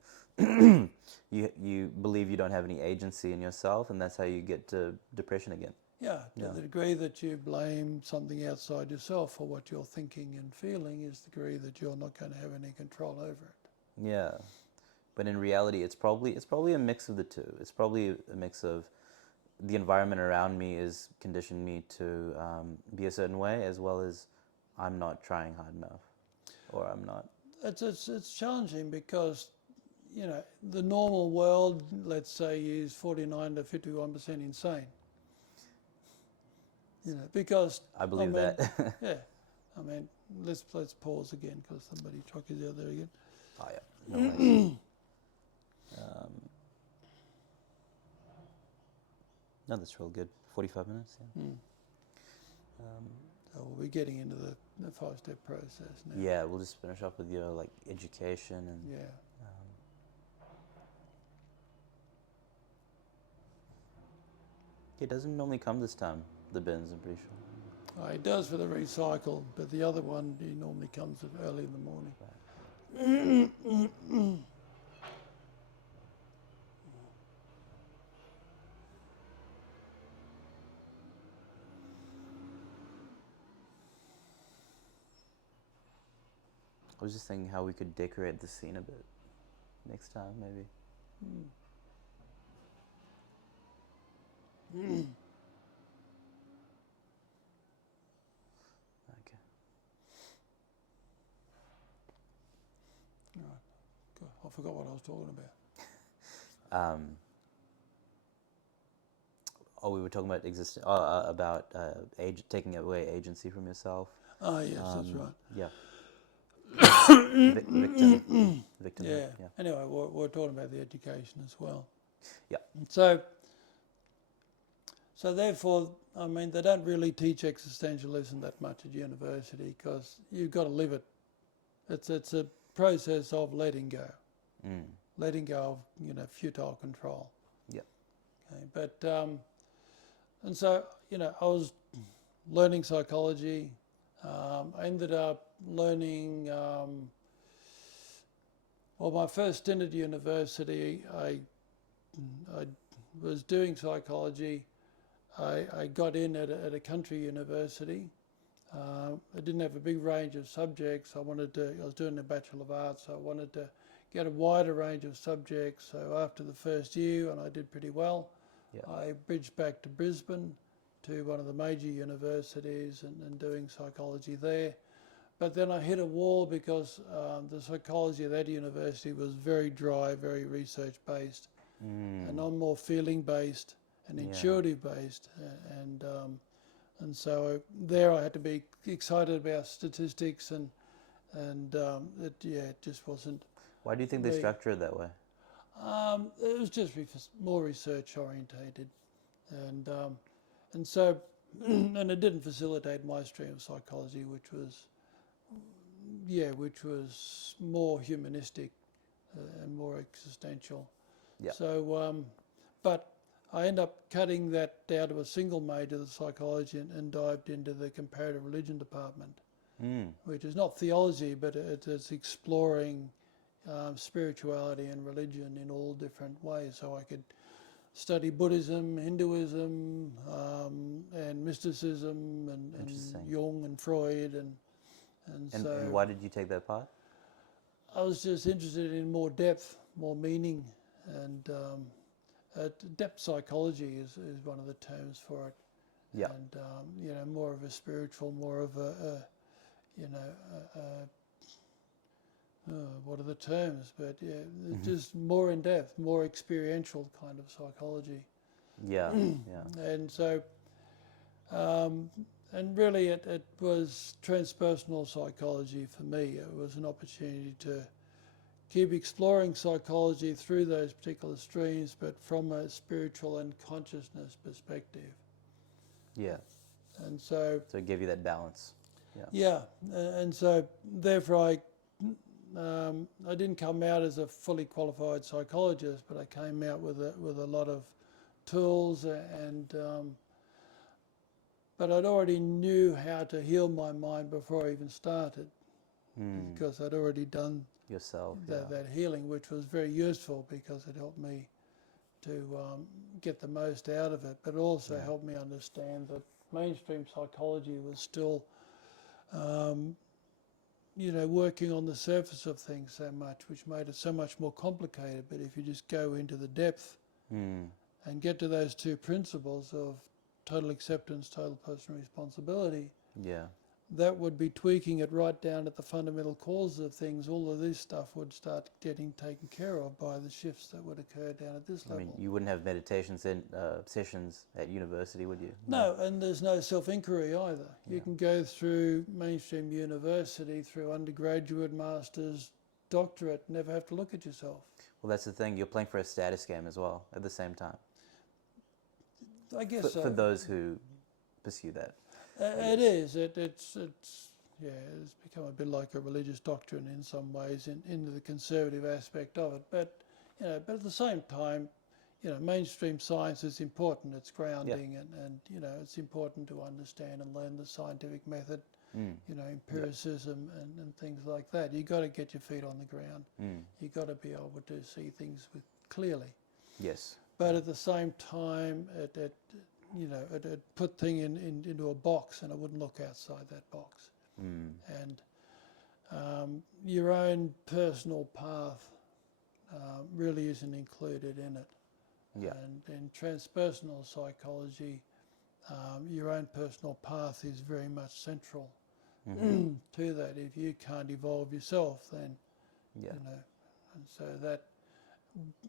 you believe you don't have any agency in yourself, and that's how you get to depression again. Yeah, to the degree that you blame something outside yourself for what you're thinking and feeling is the degree that you're not going to have any control over it. Yeah. But in reality, it's probably a mix of the two. It's probably a mix of the environment around me is conditioned me to be a certain way, as well as I'm not trying hard enough, or I'm not. It's challenging because, you know, the normal world, let's say, is 49 to 51% insane. You know, because I believe that. Yeah, I mean, let's pause again because somebody truck is out there again. Oh yeah, no worries. No, that's real good. 45 minutes. Yeah. So we'll be getting into the 5-step process now. Yeah, we'll just finish up with your like education and Yeah. it doesn't normally come this time. The bins, I'm pretty sure. It does for the recycle, but the other one, he normally comes early in the morning. Right. I was just thinking how we could decorate the scene a bit next time, maybe. Okay. Right. Good. I forgot what I was talking about. We were talking about taking away agency from yourself. Oh, yes, that's right. Yeah. Victim. Yeah. Yeah. Anyway, we're talking about the education as well. Yeah. So therefore, I mean, they don't really teach existentialism that much at university because you've got to live it. It's a process of letting go. Letting go of, futile control. Yeah. Okay, but and so, I was learning psychology. I ended up learning. My first stint at university, I was doing psychology. I got in at a country university. I didn't have a big range of subjects. I was doing a Bachelor of Arts, so I wanted to get a wider range of subjects. So after the first year, and I did pretty well, Yeah. I bridged back to Brisbane to one of the major universities and doing psychology there. But then I hit a wall because the psychology of that university was very dry, very research-based, and I'm more feeling-based and intuitive-based, and so there I had to be excited about statistics and it just wasn't. Why do you think they structure it that way? It was just more research orientated, and so and it didn't facilitate my stream of psychology, which was more humanistic and more existential. Yeah. So, but I ended up cutting that down to a single major, the psychology, and dived into the comparative religion department, which is not theology, but it's exploring spirituality and religion in all different ways. So I could study Buddhism, Hinduism, and mysticism, and Jung and Freud, And why did you take that path? I was just interested in more depth, more meaning, and depth psychology is one of the terms for it. Yeah. And more of a spiritual, more of what are the terms? But just more in depth, more experiential kind of psychology. Yeah. Yeah. And so, and really it was transpersonal psychology for me. It was an opportunity to keep exploring psychology through those particular streams, but from a spiritual and consciousness perspective. Yeah. And so it gave you that balance. Yeah, and so therefore I didn't come out as a fully qualified psychologist, but I came out with a lot of tools but I'd already knew how to heal my mind before I even started, because I'd already done yourself that healing, which was very useful because it helped me to get the most out of it, but also helped me understand that mainstream psychology was still working on the surface of things so much, which made it so much more complicated. But if you just go into the depth and get to those two principles of total acceptance, total personal responsibility, that would be tweaking it right down at the fundamental causes of things. All of this stuff would start getting taken care of by the shifts that would occur down at this level. I mean, you wouldn't have meditation sessions at university, would you? No, and there's no self-inquiry either. You can go through mainstream university, through undergraduate, master's, doctorate, never have to look at yourself. Well, that's the thing. You're playing for a status game as well at the same time. I guess so. For those who pursue that. I It guess. is. It's yeah. It's become a bit like a religious doctrine in some ways, into the conservative aspect of it. But but at the same time, mainstream science is important. It's Yeah. grounding, and it's important to understand and learn the scientific method. Mm. Yeah. Empiricism and things like that. You got to get your feet on the ground. Mm. You got to be able to see things clearly. Yes. But Yeah. at the same time, it put into a box, and I wouldn't look outside that box. Mm. And your own personal path really isn't included in it. Yeah. And in transpersonal psychology, your own personal path is very much central Mm-hmm. to that. If you can't evolve yourself, then Yeah. and so that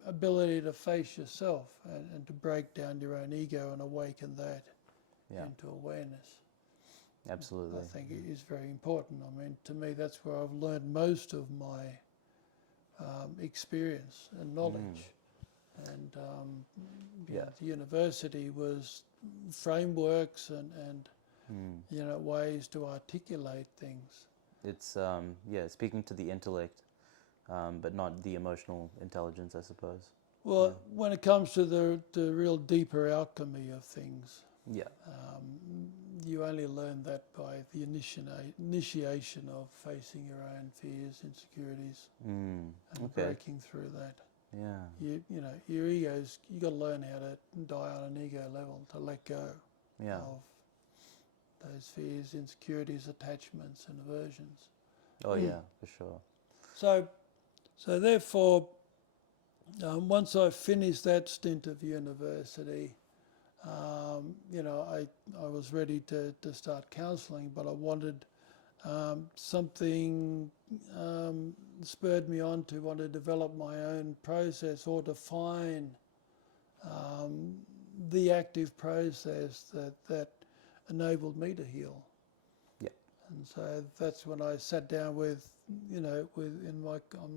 ability to face yourself and to break down your own ego and awaken that Yeah. into awareness, I Absolutely. think it is very important. I mean, to me, that's where I've learned most of my experience and Mm. knowledge. And Yeah. the university was frameworks and Mm. ways to articulate things. It's yeah, speaking to the intellect, but not the emotional intelligence, I suppose. Yeah. Well, when it comes to the real deeper alchemy of things, Yeah. you only learn that by the initiation of facing your own fears, insecurities, Mm. and Okay. breaking through that. Yeah. Your ego's, you got to learn how to die on an ego level, to let go Yeah. of those fears, insecurities, attachments, and aversions. Oh yeah, for sure. So therefore, once I finished that stint of university, I was ready to start counselling, but I wanted something spurred me on to want to develop my own process or define um, the active process that enabled me to heal. Yeah. And so that's when I sat down on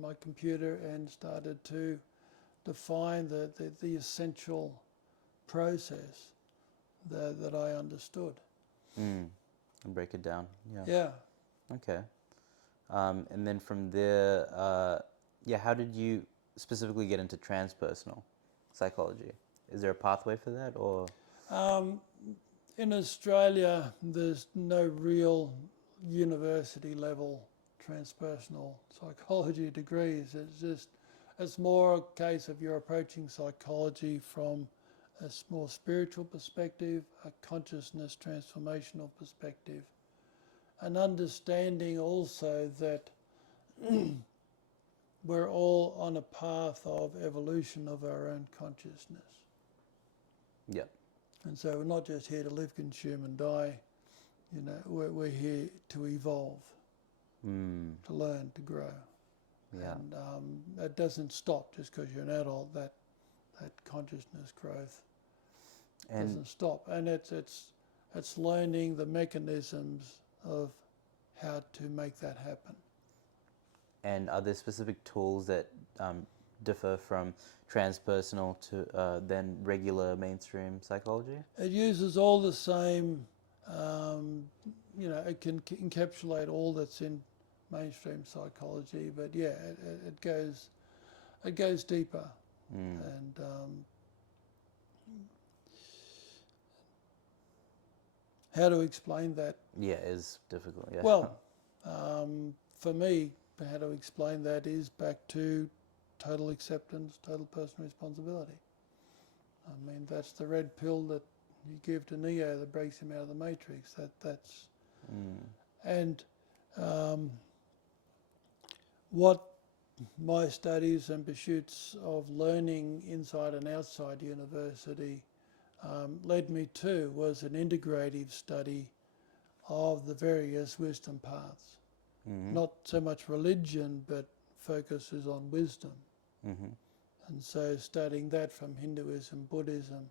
my computer and started to define the essential process that I understood. Mm. And break it down. Yeah. Yeah. Okay. And then from there, yeah, how did you specifically get into transpersonal psychology? Is there a pathway for that, or? Um, in Australia, there's no real university level transpersonal psychology degrees. It's more a case of you're approaching psychology from a more spiritual perspective, a consciousness transformational perspective, an understanding also that we're all on a path of evolution of our own consciousness. Yeah. And so we're not just here to live, consume and die. We're here to evolve, Mm. to learn, to grow. Yeah. And that doesn't stop just because you're an adult. That consciousness growth And doesn't stop. And it's learning the mechanisms of how to make that happen. and are there specific tools that differ from transpersonal to than regular mainstream psychology? It uses all the same, it can encapsulate all that's in mainstream psychology, but yeah, it goes deeper. Mm. And how to explain that? Yeah, is difficult. Yeah. Well, for me, how to explain that is back to total acceptance, total personal responsibility. I mean, that's the red pill that you give to Neo that breaks him out of the matrix. That's Mm. and what my studies and pursuits of learning inside and outside university led me to was an integrative study of the various wisdom paths. Mm-hmm. Not so much religion, but focuses on wisdom. Mm-hmm. And so studying that from Hinduism, Buddhism,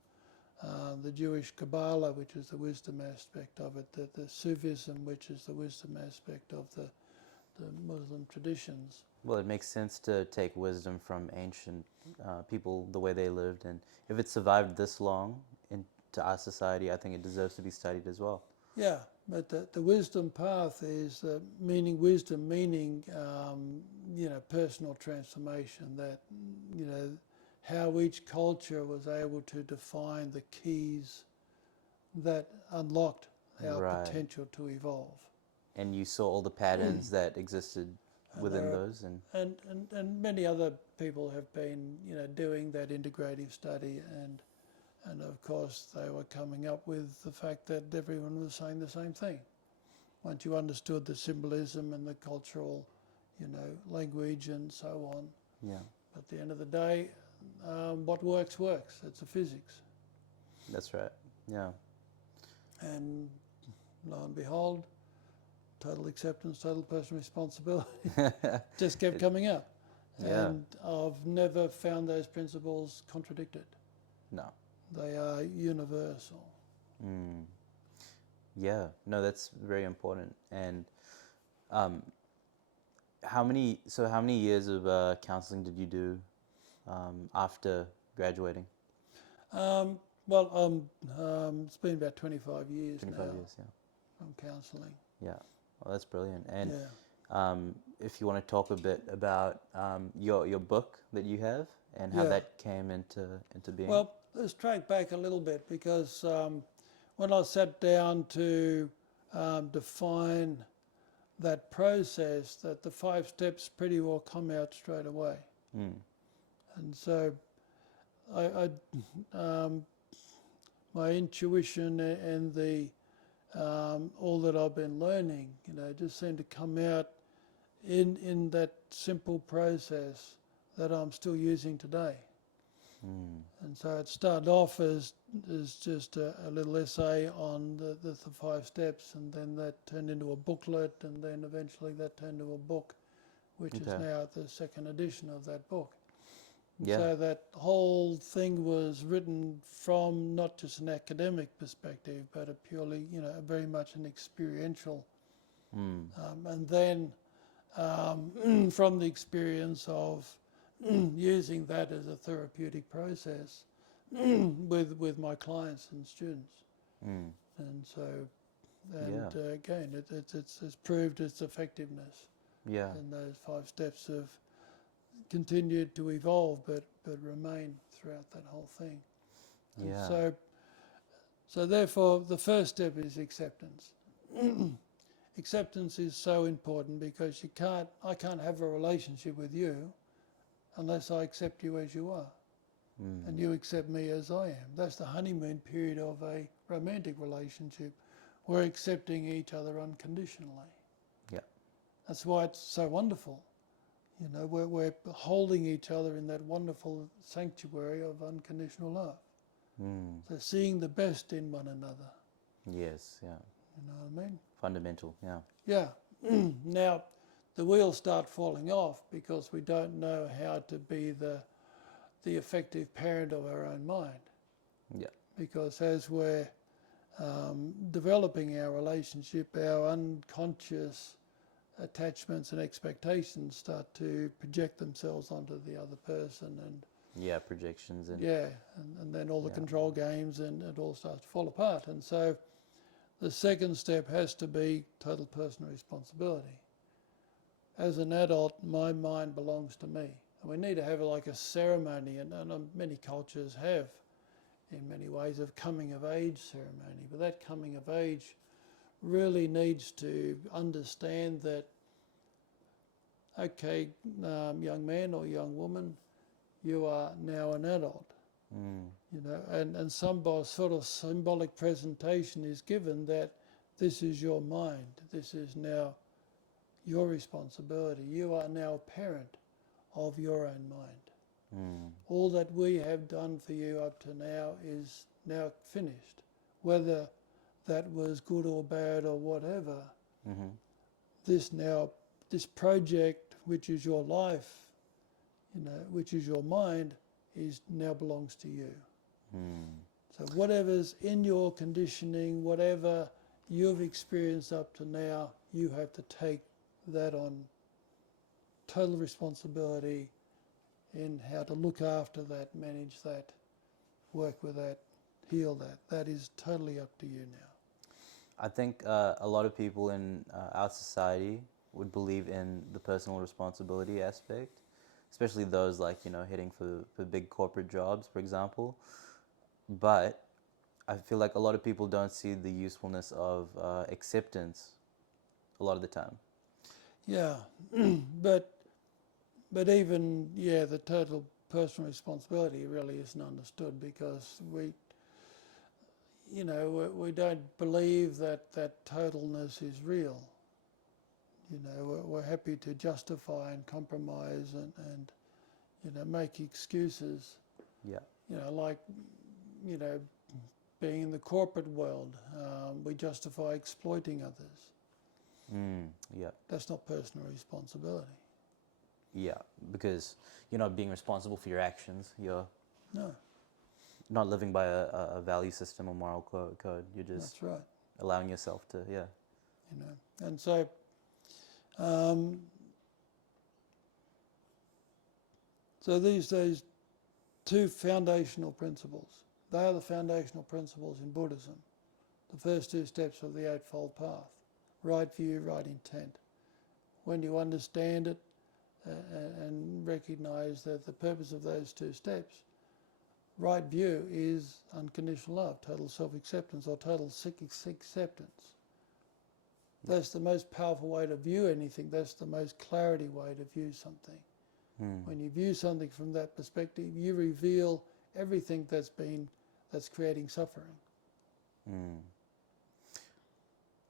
the Jewish Kabbalah, which is the wisdom aspect of it, the Sufism, which is the wisdom aspect of the Muslim traditions. Well, it makes sense to take wisdom from ancient people, the way they lived, and if it survived this long into our society, I think it deserves to be studied as well. Yeah, but the wisdom path is meaning wisdom, meaning personal transformation. That how each culture was able to define the keys that unlocked our Right. potential to evolve. And you saw all the patterns that existed And within there are, those, and and many other people have been doing that integrative study, and of course they were coming up with the fact that everyone was saying the same thing. Once you understood the symbolism and the cultural, language and so on. yeah, At the end of the day, what works works. It's a physics. that's right. Yeah. And lo and behold, total acceptance, total personal responsibility just kept coming up. Yeah. And I've never found those principles contradicted. No. They are universal. Mm. Yeah. No, that's very important. And um, how many years of counseling did you do after graduating? It's been about 25 years 25 now years. Yeah. from counselling. Yeah. Well, that's brilliant. And Yeah. if you want to talk a bit about your book that you have and how Yeah. that came into being. Well, let's track back a little bit, because when I sat down to define that process, that the 5 steps pretty well come out straight away. Mm. And so my intuition and the all that I've been learning, just seemed to come out in that simple process that I'm still using today. Mm. And so it started off as just a little essay on the 5 steps, and then that turned into a booklet, and then eventually that turned into a book, which is Okay. now the 2nd edition of that book. And Yeah. so that whole thing was written from not just an academic perspective, but a purely, very much an experiential. Mm. And then from the experience of using that as a therapeutic process with my clients and students. Mm. And so, Yeah. again, it's proved its effectiveness. Yeah. And those 5 steps have continued to evolve, but remain throughout that whole thing. And Yeah. so therefore, the first step is acceptance. Acceptance is so important, because I can't have a relationship with you unless I accept you as you are, Mm. and you accept me as I am. That's the honeymoon period of a romantic relationship. We're accepting each other unconditionally. Yeah. That's why it's so wonderful. We're holding each other in that wonderful sanctuary of unconditional love. Mm. So seeing the best in one another. Yes. Yeah. You know what I mean? Fundamental. Yeah. Yeah. Now, the wheels start falling off because we don't know how to be the effective parent of our own mind. Yeah. Because as we're developing our relationship, our unconscious attachments and expectations start to project themselves onto the other person, and Yeah. Projections and and then all the Yeah. control games, and it all starts to fall apart. And so the second step has to be total personal responsibility. As an adult, my mind belongs to me. And we need to have like a ceremony, and many cultures have, in many ways, of coming of age ceremony. But that coming of age really needs to understand that, okay, young man or young woman, you are now an adult. Mm. And some sort of symbolic presentation is given that this is your mind, this is now your responsibility. You are now a parent of your own mind. Mm. All that we have done for you up to now is now finished. Whether that was good or bad or whatever, Mm-hmm. this project, which is your life, which is your mind, is now belongs to you. Mm. So whatever's in your conditioning, whatever you've experienced up to now, you have to take that on total responsibility in how to look after that, manage that, work with that, heal that. That is totally up to you now. I think a lot of people in our society would believe in the personal responsibility aspect, especially those like, heading for big corporate jobs, for example. But I feel like a lot of people don't see the usefulness of acceptance a lot of the time. Yeah, but even the total personal responsibility really isn't understood because we don't believe that totalness is real. We're happy to justify and compromise and make excuses. Yeah. Like you know being in the corporate world, we justify exploiting others. Yeah. That's not personal responsibility. Yeah. Because you're not being responsible for your actions. You're No, not living by a value system or moral code. You're just that's right. allowing yourself to, yeah. And so um, these two foundational principles. They are the foundational principles in Buddhism. The first two steps of the Eightfold Path: right view, right intent. When you understand it and recognize that the purpose of those two steps, right view is unconditional love, total self-acceptance, or total acceptance. That's the most powerful way to view anything. That's the most clarity way to view something. When you view something from that perspective, you reveal everything that's creating suffering.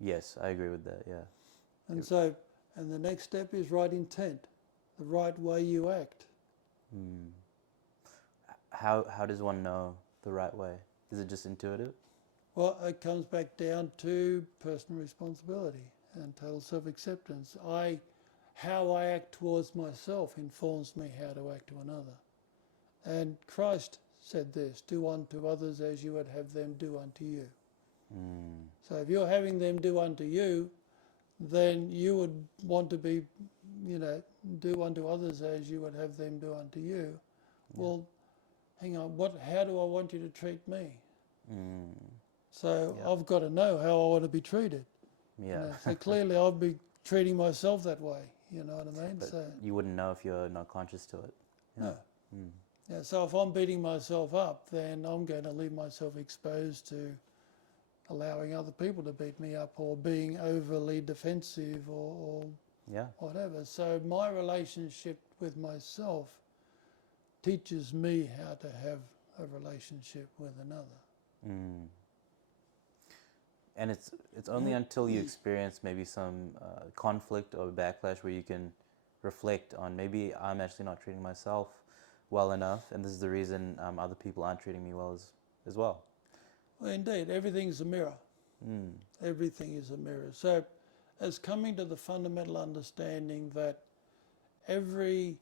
Yes, I agree with that, yeah. And the next step is right intent, the right way you act. How does one know the right way? Is it just intuitive? Well, it comes back down to personal responsibility and total self-acceptance. How I act towards myself informs me how to act to another. And Christ said this: do unto others as you would have them do unto you. So if you're having them do unto you, then you would want to be, do unto others as you would have them do unto you. Yeah. Well, hang on, how do I want you to treat me? So I've got to know how I want to be treated. Yeah. So clearly I'll be treating myself that way, you know what I mean? But so you wouldn't know if you're not conscious to it. Yeah. No. Yeah, so if I'm beating myself up, then I'm going to leave myself exposed to allowing other people to beat me up or being overly defensive or whatever. So my relationship with myself teaches me how to have a relationship with another. And it's only until you experience maybe some conflict or backlash where you can reflect on, maybe I'm actually not treating myself well enough, and this is the reason other people aren't treating me well as well. Well, indeed, everything's a mirror. Everything is a mirror. So as coming to the fundamental understanding that every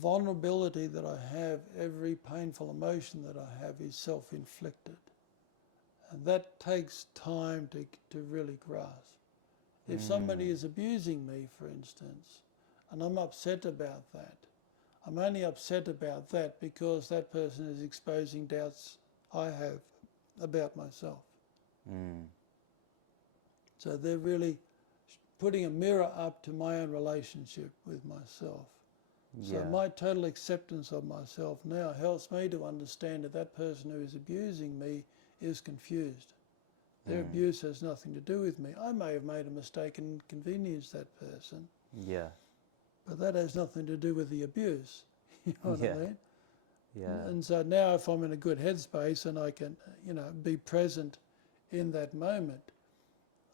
vulnerability that I have, every painful emotion that I have is self-inflicted. And that takes time to really grasp. If somebody is abusing me, for instance, and I'm upset about that, I'm only upset about that because that person is exposing doubts I have about myself. So they're really putting a mirror up to my own relationship with myself. So my total acceptance of myself now helps me to understand that that person who is abusing me is confused. Their abuse has nothing to do with me. I may have made a mistake and inconvenienced that person. Yeah. But that has nothing to do with the abuse. You know what I mean? Yeah. And so now if I'm in a good headspace and I can, be present in that moment,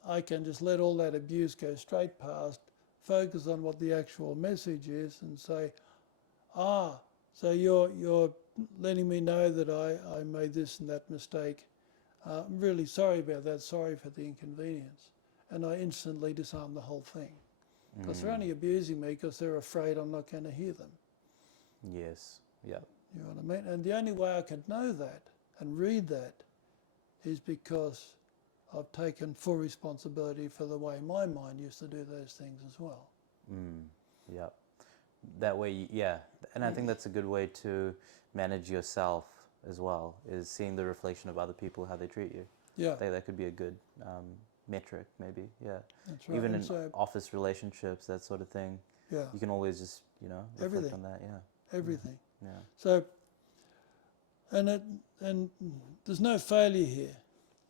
I can just let all that abuse go straight past, focus on what the actual message is and say, so you're letting me know that I made this and that mistake. I'm really sorry about that, sorry for the inconvenience. And I instantly disarm the whole thing. Because they're only abusing me because they're afraid I'm not going to hear them. Yes. Yeah. You know what I mean? And the only way I could know that and read that is because I've taken full responsibility for the way my mind used to do those things as well. Yeah. That way, yeah. And I think that's a good way to manage yourself as well, is seeing the reflection of other people, how they treat you. Yeah. That could be a good metric, maybe. Yeah. That's right. Even And in so, office relationships, that sort of thing, yeah, you can always just, reflect everything, on that. Yeah. everything. Yeah. So, and there's no failure here.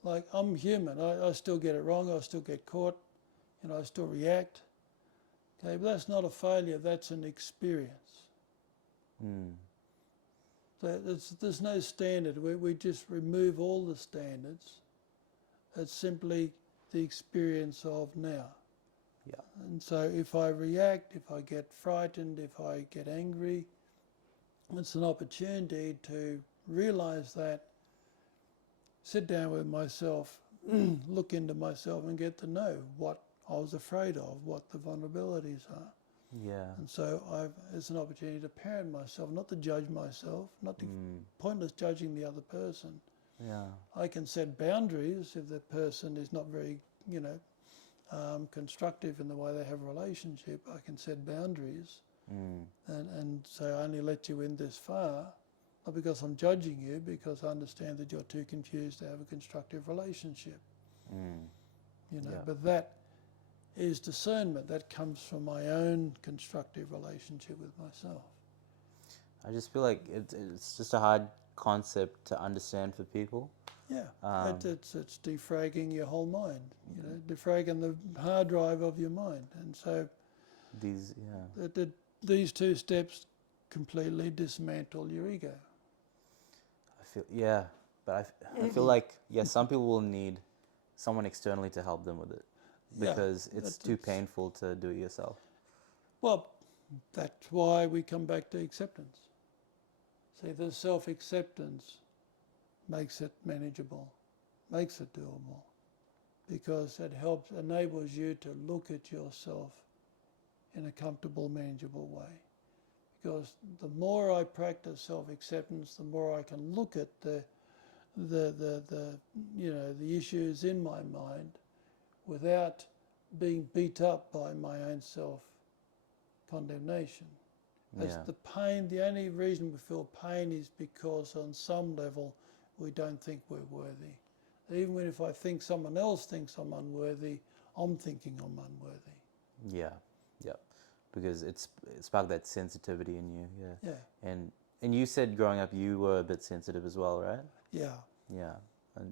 Like, I'm human. I still get it wrong. I still get caught. I still react. Okay, but that's not a failure. That's an experience. Mm. So there's no standard. We just remove all the standards. It's simply the experience of now. Yeah. And so if I react, if I get frightened, if I get angry, it's an opportunity to realize that, sit down with myself, look into myself and get to know what I was afraid of, what the vulnerabilities are. Yeah. And so it's an opportunity to parent myself, not to judge myself, not to pointless judging the other person. Yeah. I can set boundaries if the person is not very, constructive in the way they have a relationship. I can set boundaries and say, I only let you in this far, not because I'm judging you, because I understand that you're too confused to have a constructive relationship. Yeah. But that is discernment. That comes from my own constructive relationship with myself. I just feel like it's just a hard concept to understand for people. Yeah, Um, it's defragging your whole mind, defragging the hard drive of your mind. And so these two steps completely dismantle your ego. but I feel like, some people will need someone externally to help them with it because it's too painful to do it yourself. Well, that's why we come back to acceptance. See, the self-acceptance makes it manageable, makes it doable, because it enables you to look at yourself in a comfortable, manageable way. Because the more I practice self-acceptance, the more I can look at the issues in my mind without being beat up by my own self-condemnation. As the pain, the only reason we feel pain is because on some level we don't think we're worthy. Even if I think someone else thinks I'm unworthy, I'm thinking I'm unworthy. Yeah, because it's sparked that sensitivity in you. Yeah. And you said growing up you were a bit sensitive as well, right? Yeah. Yeah,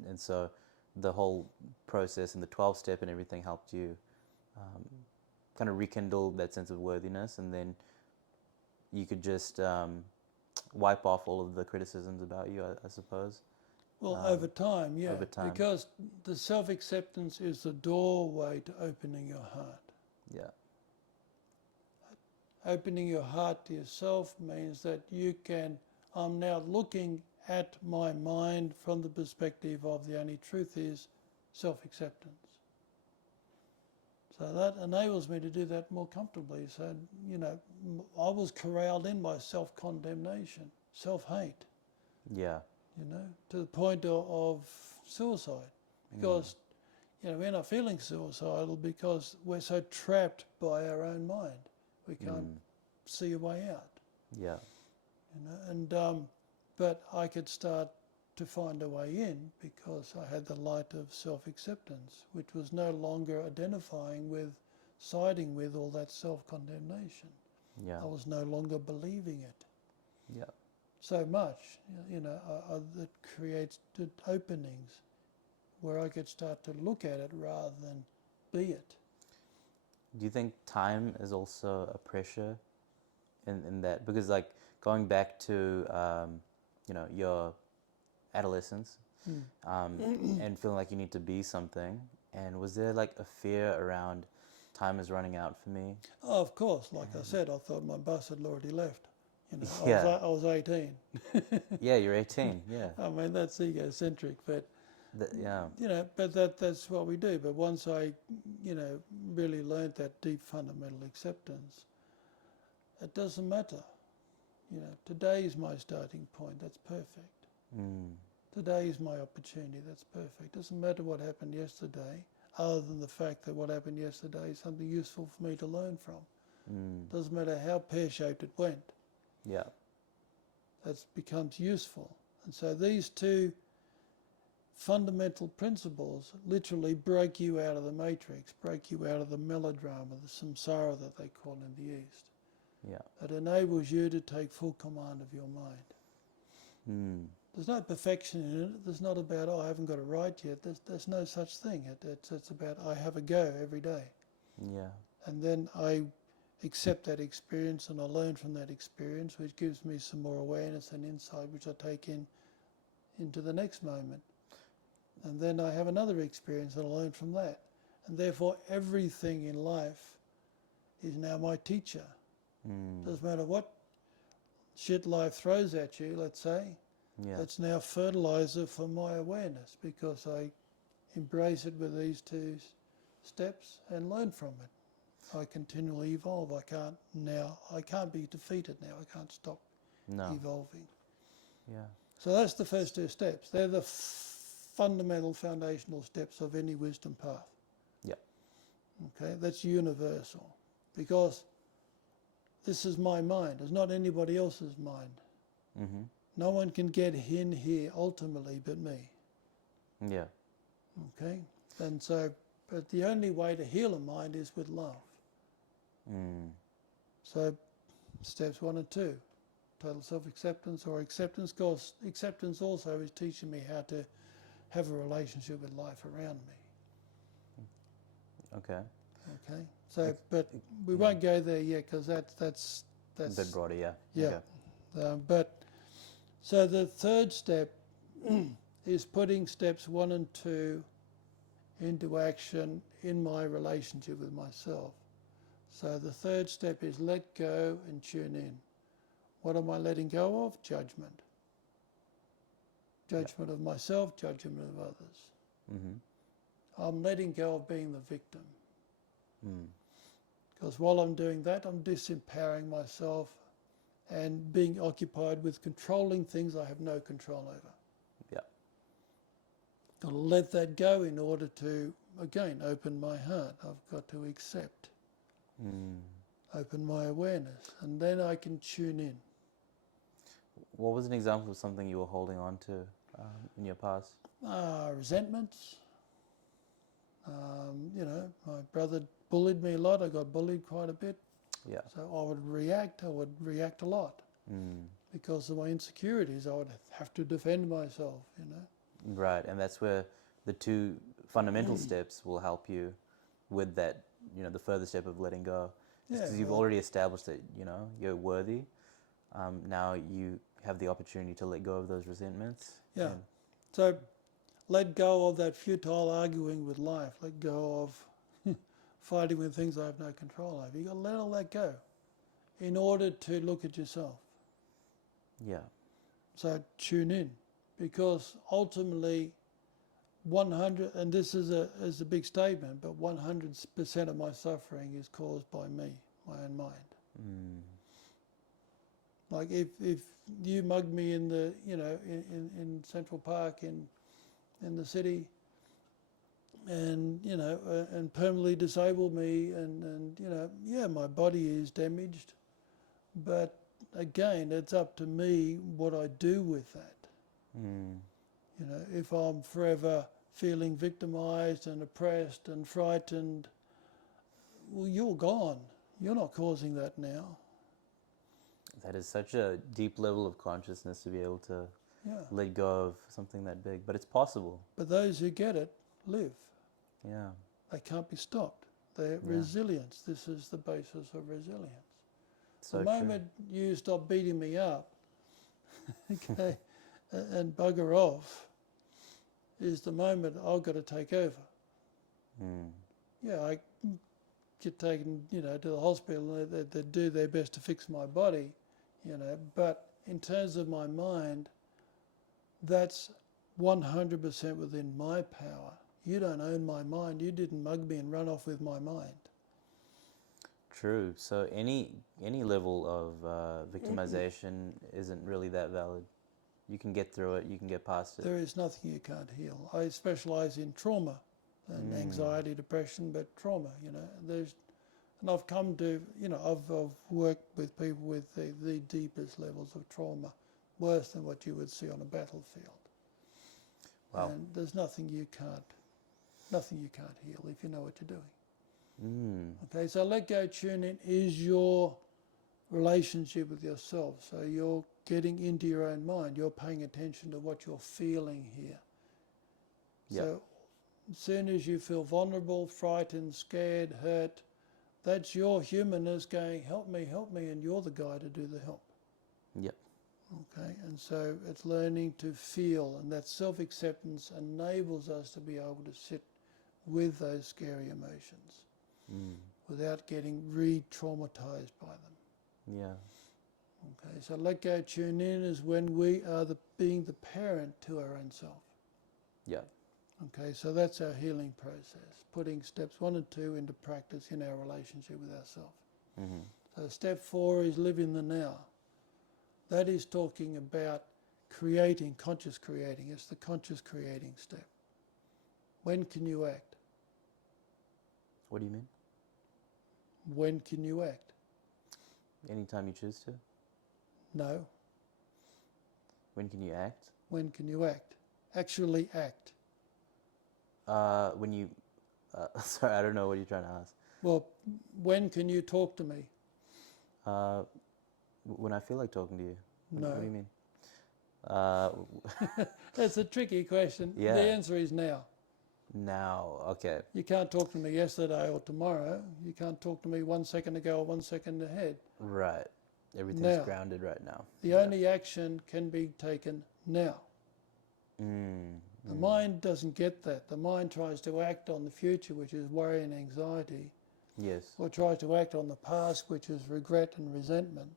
and so the whole process and the 12 step and everything helped you kind of rekindle that sense of worthiness, and then you could just wipe off all of the criticisms about you, I suppose. Well, over time, yeah. Over time. Because the self-acceptance is the doorway to opening your heart. Yeah. Opening your heart to yourself means that I'm now looking at my mind from the perspective of the only truth is self-acceptance. So that enables me to do that more comfortably. So, I was corralled in by self-condemnation, self-hate. Yeah. To the point of suicide. Because, we're not feeling suicidal because we're so trapped by our own mind. We can't see a way out. Yeah. But I could start to find a way in because I had the light of self-acceptance, which was no longer siding with all that self-condemnation. Yeah. I was no longer believing it. Yeah. So much, that creates openings where I could start to look at it rather than be it. Do you think time is also a pressure in that? Because like going back to your adolescence and feeling like you need to be something, and was there like a fear around time is running out for me? Oh, of course. Like I said, I thought my bus had already left. Yeah. I was 18. Yeah, you're 18. Yeah. I mean, that's egocentric, but Yeah. but that's what we do. But once I, really learned that deep fundamental acceptance, it doesn't matter. Today is my starting point. That's perfect. Today is my opportunity. That's perfect. Doesn't matter what happened yesterday, other than the fact that what happened yesterday is something useful for me to learn from. Doesn't matter how pear-shaped it went. Yeah. That becomes useful. And so these two fundamental principles literally break you out of the matrix, break you out of the melodrama, the samsara that they call in the East. Yeah. It enables you to take full command of your mind. There's no perfection in it. There's not about, oh, I haven't got it right yet. There's no such thing. It's about, I have a go every day. Yeah. And then I accept that experience and I learn from that experience, which gives me some more awareness and insight, which I take into the next moment. And then I have another experience and I learn from that. And therefore, everything in life is now my teacher. Doesn't matter what shit life throws at you, let's say, it's now fertilizer for my awareness because I embrace it with these two steps and learn from it. I continually evolve. I can't be defeated now. I can't stop evolving. Yeah. So that's the first two steps. They're the fundamental foundational steps of any wisdom path. Yeah. Okay, that's universal because this is my mind. It's not anybody else's mind. No one can get in here ultimately but me. Yeah. Okay, and so, but the only way to heal a mind is with love. So, steps 1 and 2, total self-acceptance or acceptance. Because acceptance also is teaching me how to have a relationship with life around me. Okay. Okay. So, but we won't go there yet because that's a bit broader. Yeah. Yeah. Okay. But so the third step is putting steps 1 and 2 into action in my relationship with myself. So the third step is let go and tune in. What am I letting go of? Judgment. Judgment of myself, judgment of others. I'm letting go of being the victim. Because while I'm doing that, I'm disempowering myself and being occupied with controlling things I have no control over. Yeah. Got to let that go in order to, again, open my heart. I've got to accept. Open my awareness. And then I can tune in. What was an example of something you were holding on to in your past? Resentments. My brother bullied me a lot. I got bullied quite a bit. Yeah. So I would react a lot. Because of my insecurities, I would have to defend myself, Right, and that's where the two fundamental steps will help you with that, the further step of letting go. Because you've already established that, you're worthy. Now you have the opportunity to let go of those resentments. Yeah. So let go of that futile arguing with life. Let go of fighting with things I have no control over. You've got to let all that go in order to look at yourself. Yeah. So tune in, because ultimately 100, and this is a big statement, but 100% of my suffering is caused by me, my own mind. Like if you mugged me in the in Central Park in the city, and and permanently disabled me, and my body is damaged, but again, it's up to me what I do with that. If I'm forever feeling victimized and oppressed and frightened, well, you're gone. You're not causing that now. That is such a deep level of consciousness to be able to let go of something that big. But it's possible. But those who get it live. Yeah. They can't be stopped. They're resilience. This is the basis of resilience. So the moment you stop beating me up, okay, and bugger off, is the moment I've got to take over. Yeah, I get taken, to the hospital. They do their best to fix my body, But in terms of my mind, that's 100% within my power. You don't own my mind. You didn't mug me and run off with my mind. True. So any level of victimization isn't really that valid. You can get through it. You can get past it. There is nothing you can't heal. I specialise in trauma and anxiety, depression, but trauma. And I've come to, I've worked with people with the deepest levels of trauma, worse than what you would see on a battlefield. Wow. And there's nothing you can't heal if you know what you're doing. Okay, so let go, tune in is your relationship with yourself. So you're getting into your own mind. You're paying attention to what you're feeling here. Yep. So as soon as you feel vulnerable, frightened, scared, hurt, that's your humanness going, help me, and you're the guy to do the help. Yep. Okay, and so it's learning to feel, and that self-acceptance enables us to be able to sit with those scary emotions without getting re-traumatized by them. Yeah. Okay, so let go, tune in is when we are being the parent to our own self. Yeah. Okay, so that's our healing process, putting steps 1 and 2 into practice in our relationship with ourselves. So step 4 is live in the now. That is talking about creating, conscious creating. It's the conscious creating step. When can you act? What do you mean? When can you act? Anytime you choose to. No. When can you act? When can you act? Actually act. When you. Sorry, I don't know what you're trying to ask. Well, when can you talk to me? When I feel like talking to you. No. What do you mean? That's a tricky question. Yeah. The answer is now. Now, okay. You can't talk to me yesterday or tomorrow. You can't talk to me 1 second ago or 1 second ahead. Right. Everything's Now. grounded right now. The only action can be taken now. The mind doesn't get that. The mind tries to act on the future, which is worry and anxiety, Yes. or tries to act on the past, which is regret and resentment.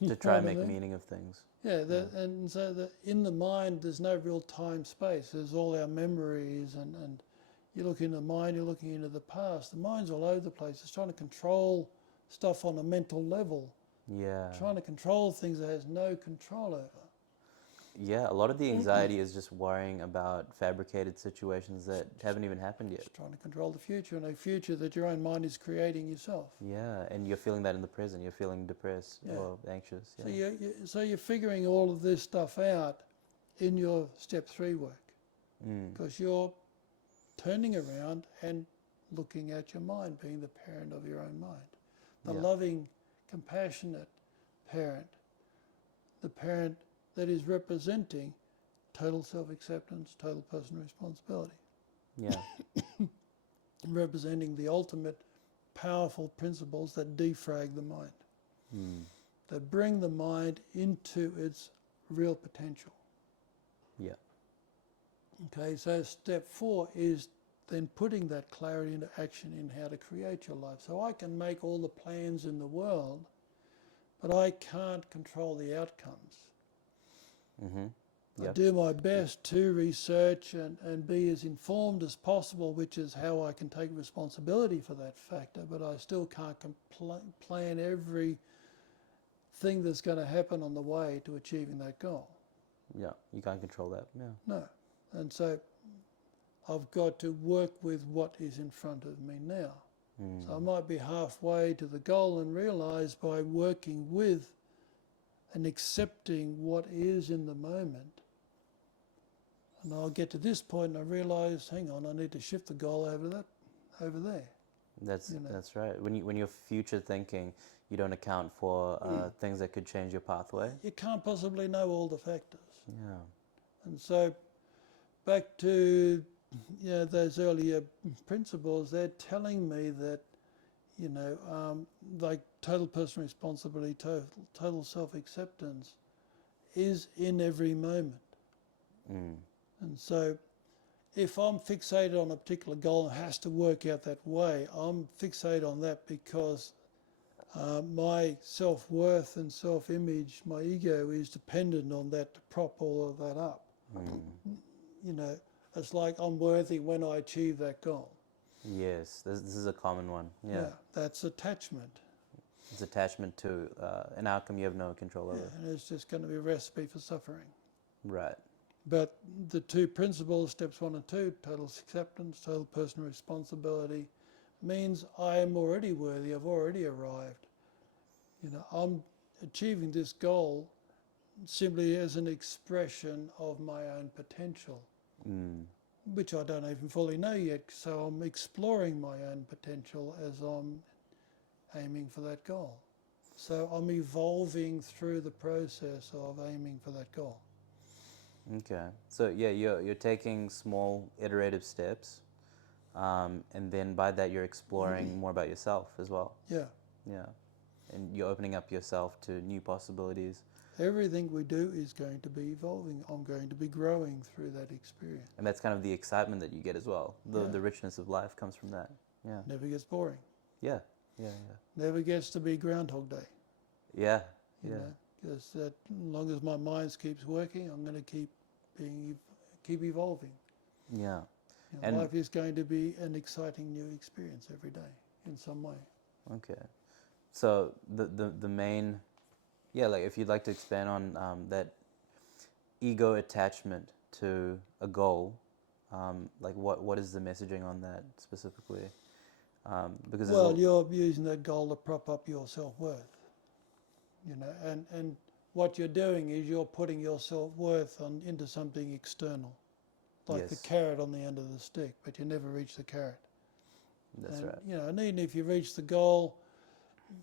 To try and make meaning of things. Yeah, and so in the mind there's no real time space. There's all our memories, and you look into the mind, you're looking into the past. The mind's all over the place. It's trying to control stuff on a mental level. Yeah. Trying to control things it has no control over. Yeah, a lot of the anxiety is just worrying about fabricated situations that haven't even happened yet. It's trying to control the future, and a future that your own mind is creating yourself. Yeah, and you're feeling that in the present. You're feeling depressed or anxious. Yeah. So you're figuring all of this stuff out in your step 3 work, because you're turning around and looking at your mind, being the parent of your own mind, the loving, compassionate parent, the parent that is representing total self-acceptance, total personal responsibility. Yeah. Representing the ultimate powerful principles that defrag the mind, that bring the mind into its real potential. Yeah. Okay, so step 4 is then putting that clarity into action in how to create your life. So I can make all the plans in the world, but I can't control the outcomes. I do my best to research and be as informed as possible, which is how I can take responsibility for that factor, but I still can't plan everything that's going to happen on the way to achieving that goal. Yeah, you can't control that. Yeah. No. And so I've got to work with what is in front of me now. So I might be halfway to the goal and realize by working with and accepting what is in the moment, and I'll get to this point and I realise, hang on, I need to shift the goal over there. That's right. When you're future thinking, you don't account for things that could change your pathway. You can't possibly know all the factors. Yeah. And so back to those earlier principles, they're telling me that like total personal responsibility, total self-acceptance is in every moment. And so if I'm fixated on a particular goal and it has to work out that way, I'm fixated on that because my self-worth and self-image, my ego is dependent on that to prop all of that up. It's like I'm worthy when I achieve that goal. Yes, this is a common one. Yeah. That's attachment. It's attachment to an outcome you have no control over. And it's just going to be a recipe for suffering. Right. But the 2 principles, steps 1 and 2, total acceptance, total personal responsibility, means I am already worthy, I've already arrived. I'm achieving this goal simply as an expression of my own potential, which I don't even fully know yet. So I'm exploring my own potential as I'm aiming for that goal. So I'm evolving through the process of aiming for that goal. Okay. So yeah, you're taking small iterative steps, and then by that you're exploring more about yourself as well. Yeah. Yeah, and you're opening up yourself to new possibilities. Everything we do is going to be evolving. I'm going to be growing through that experience. And that's kind of the excitement that you get as well. The Yeah. the richness of life comes from that. Yeah. Never gets boring. Yeah. Yeah. Yeah. Never gets to be Groundhog Day. Yeah. You Yeah. know, because as long as my mind keeps working, I'm going to keep evolving. Yeah. You know, And life is going to be an exciting new experience every day in some way. okay. So the main, yeah, like if you'd like to expand on that ego attachment to a goal, like what is the messaging on that specifically? Because there's a Well, you're using that goal to prop up your self-worth, you know, and what you're doing is you're putting your self-worth into something external, like the yes, carrot on the end of the stick, but you never reach the carrot. that's And right. you know, and even if you reach the goal,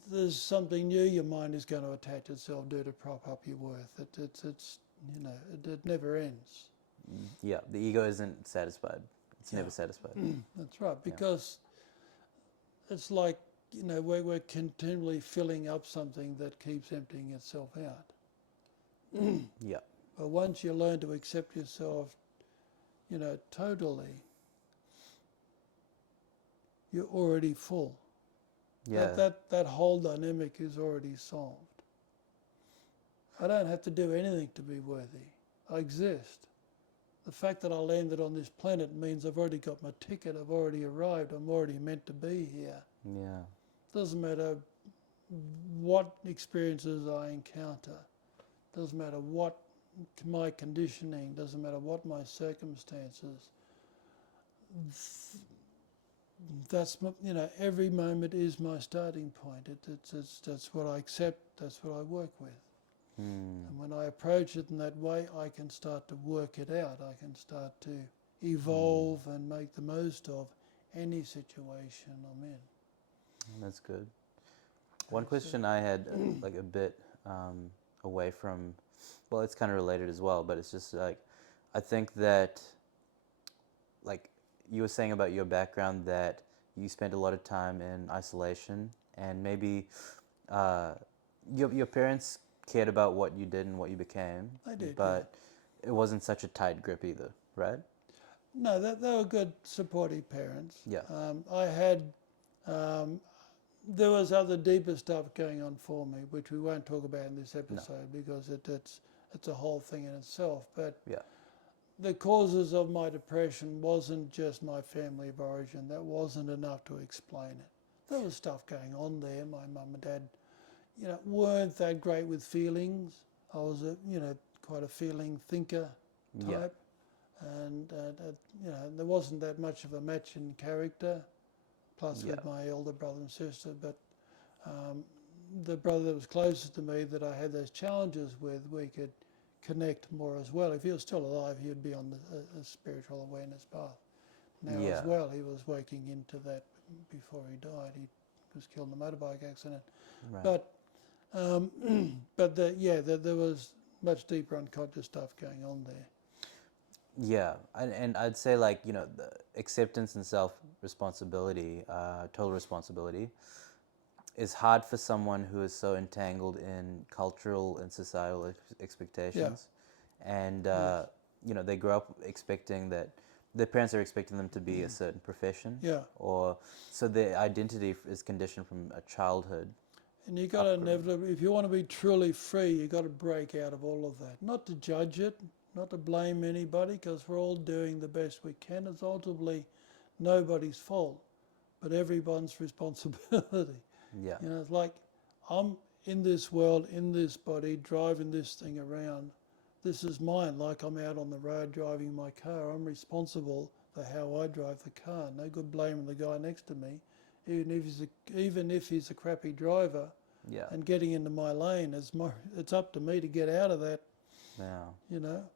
there's something new your mind is going to attach itself to prop up your worth. It's you know, it never ends. Yeah, the ego isn't satisfied. It's Yeah. never satisfied. That's right, Yeah. because it's like, you know, we're continually filling up something that keeps emptying itself out. Yeah. But once you learn to accept yourself, you know, totally, you're already full. Yeah. That whole dynamic is already solved. I don't have to do anything to be worthy. I exist. The fact that I landed on this planet means I've already got my ticket, I've already arrived, I'm already meant to be here. Yeah. Doesn't matter what experiences I encounter, doesn't matter what my conditioning, doesn't matter what my circumstances. That's my, you know, every moment is my starting point. That's what I accept, that's what I work with. And when I approach it in that way, I can start to work it out. I can start to evolve and make the most of any situation I'm in. That's good. One question I had, like a bit away from, well, it's kind of related as well, but it's just like, I think that, like you were saying about your background, that you spent a lot of time in isolation, and maybe your parents cared about what you did and what you became, They did, but it wasn't such a tight grip either, right? No, they were good, supportive parents. Yeah. I had, there was other deeper stuff going on for me, which we won't talk about in this episode because it's a whole thing in itself. But Yeah. the causes of my depression wasn't just my family of origin. That wasn't enough to explain it. There was stuff going on there. My mum and dad, you know, weren't that great with feelings. I was quite a feeling thinker Yeah. type. And you know, there wasn't that much of a match in character, plus with my elder brother and sister. But the brother that was closest to me that I had those challenges with, we could connect more as well. If he was still alive, he would be on a spiritual awareness path now as well. He was working into that before he died. He was killed in a motorbike accident. Right. But there was much deeper unconscious stuff going on there. Yeah, and I'd say, like, you know, the acceptance and self-responsibility, total responsibility, is hard for someone who is so entangled in cultural and societal expectations. And, you know, they grow up expecting that their parents are expecting them to be a certain profession. Yeah. Or so their identity is conditioned from a childhood. And you got to inevitably, if you want to be truly free, you got to break out of all of that. Not to judge it, not to blame anybody, because we're all doing the best we can. It's ultimately nobody's fault, but everyone's responsibility. Yeah. You know, it's like I'm in this world, in this body, driving this thing around. This is mine. Like I'm out on the road driving my car. I'm responsible for how I drive the car. No good blaming the guy next to me, even if he's a crappy driver. Yeah. and getting into my lane. It's up to me to get out of that, Yeah.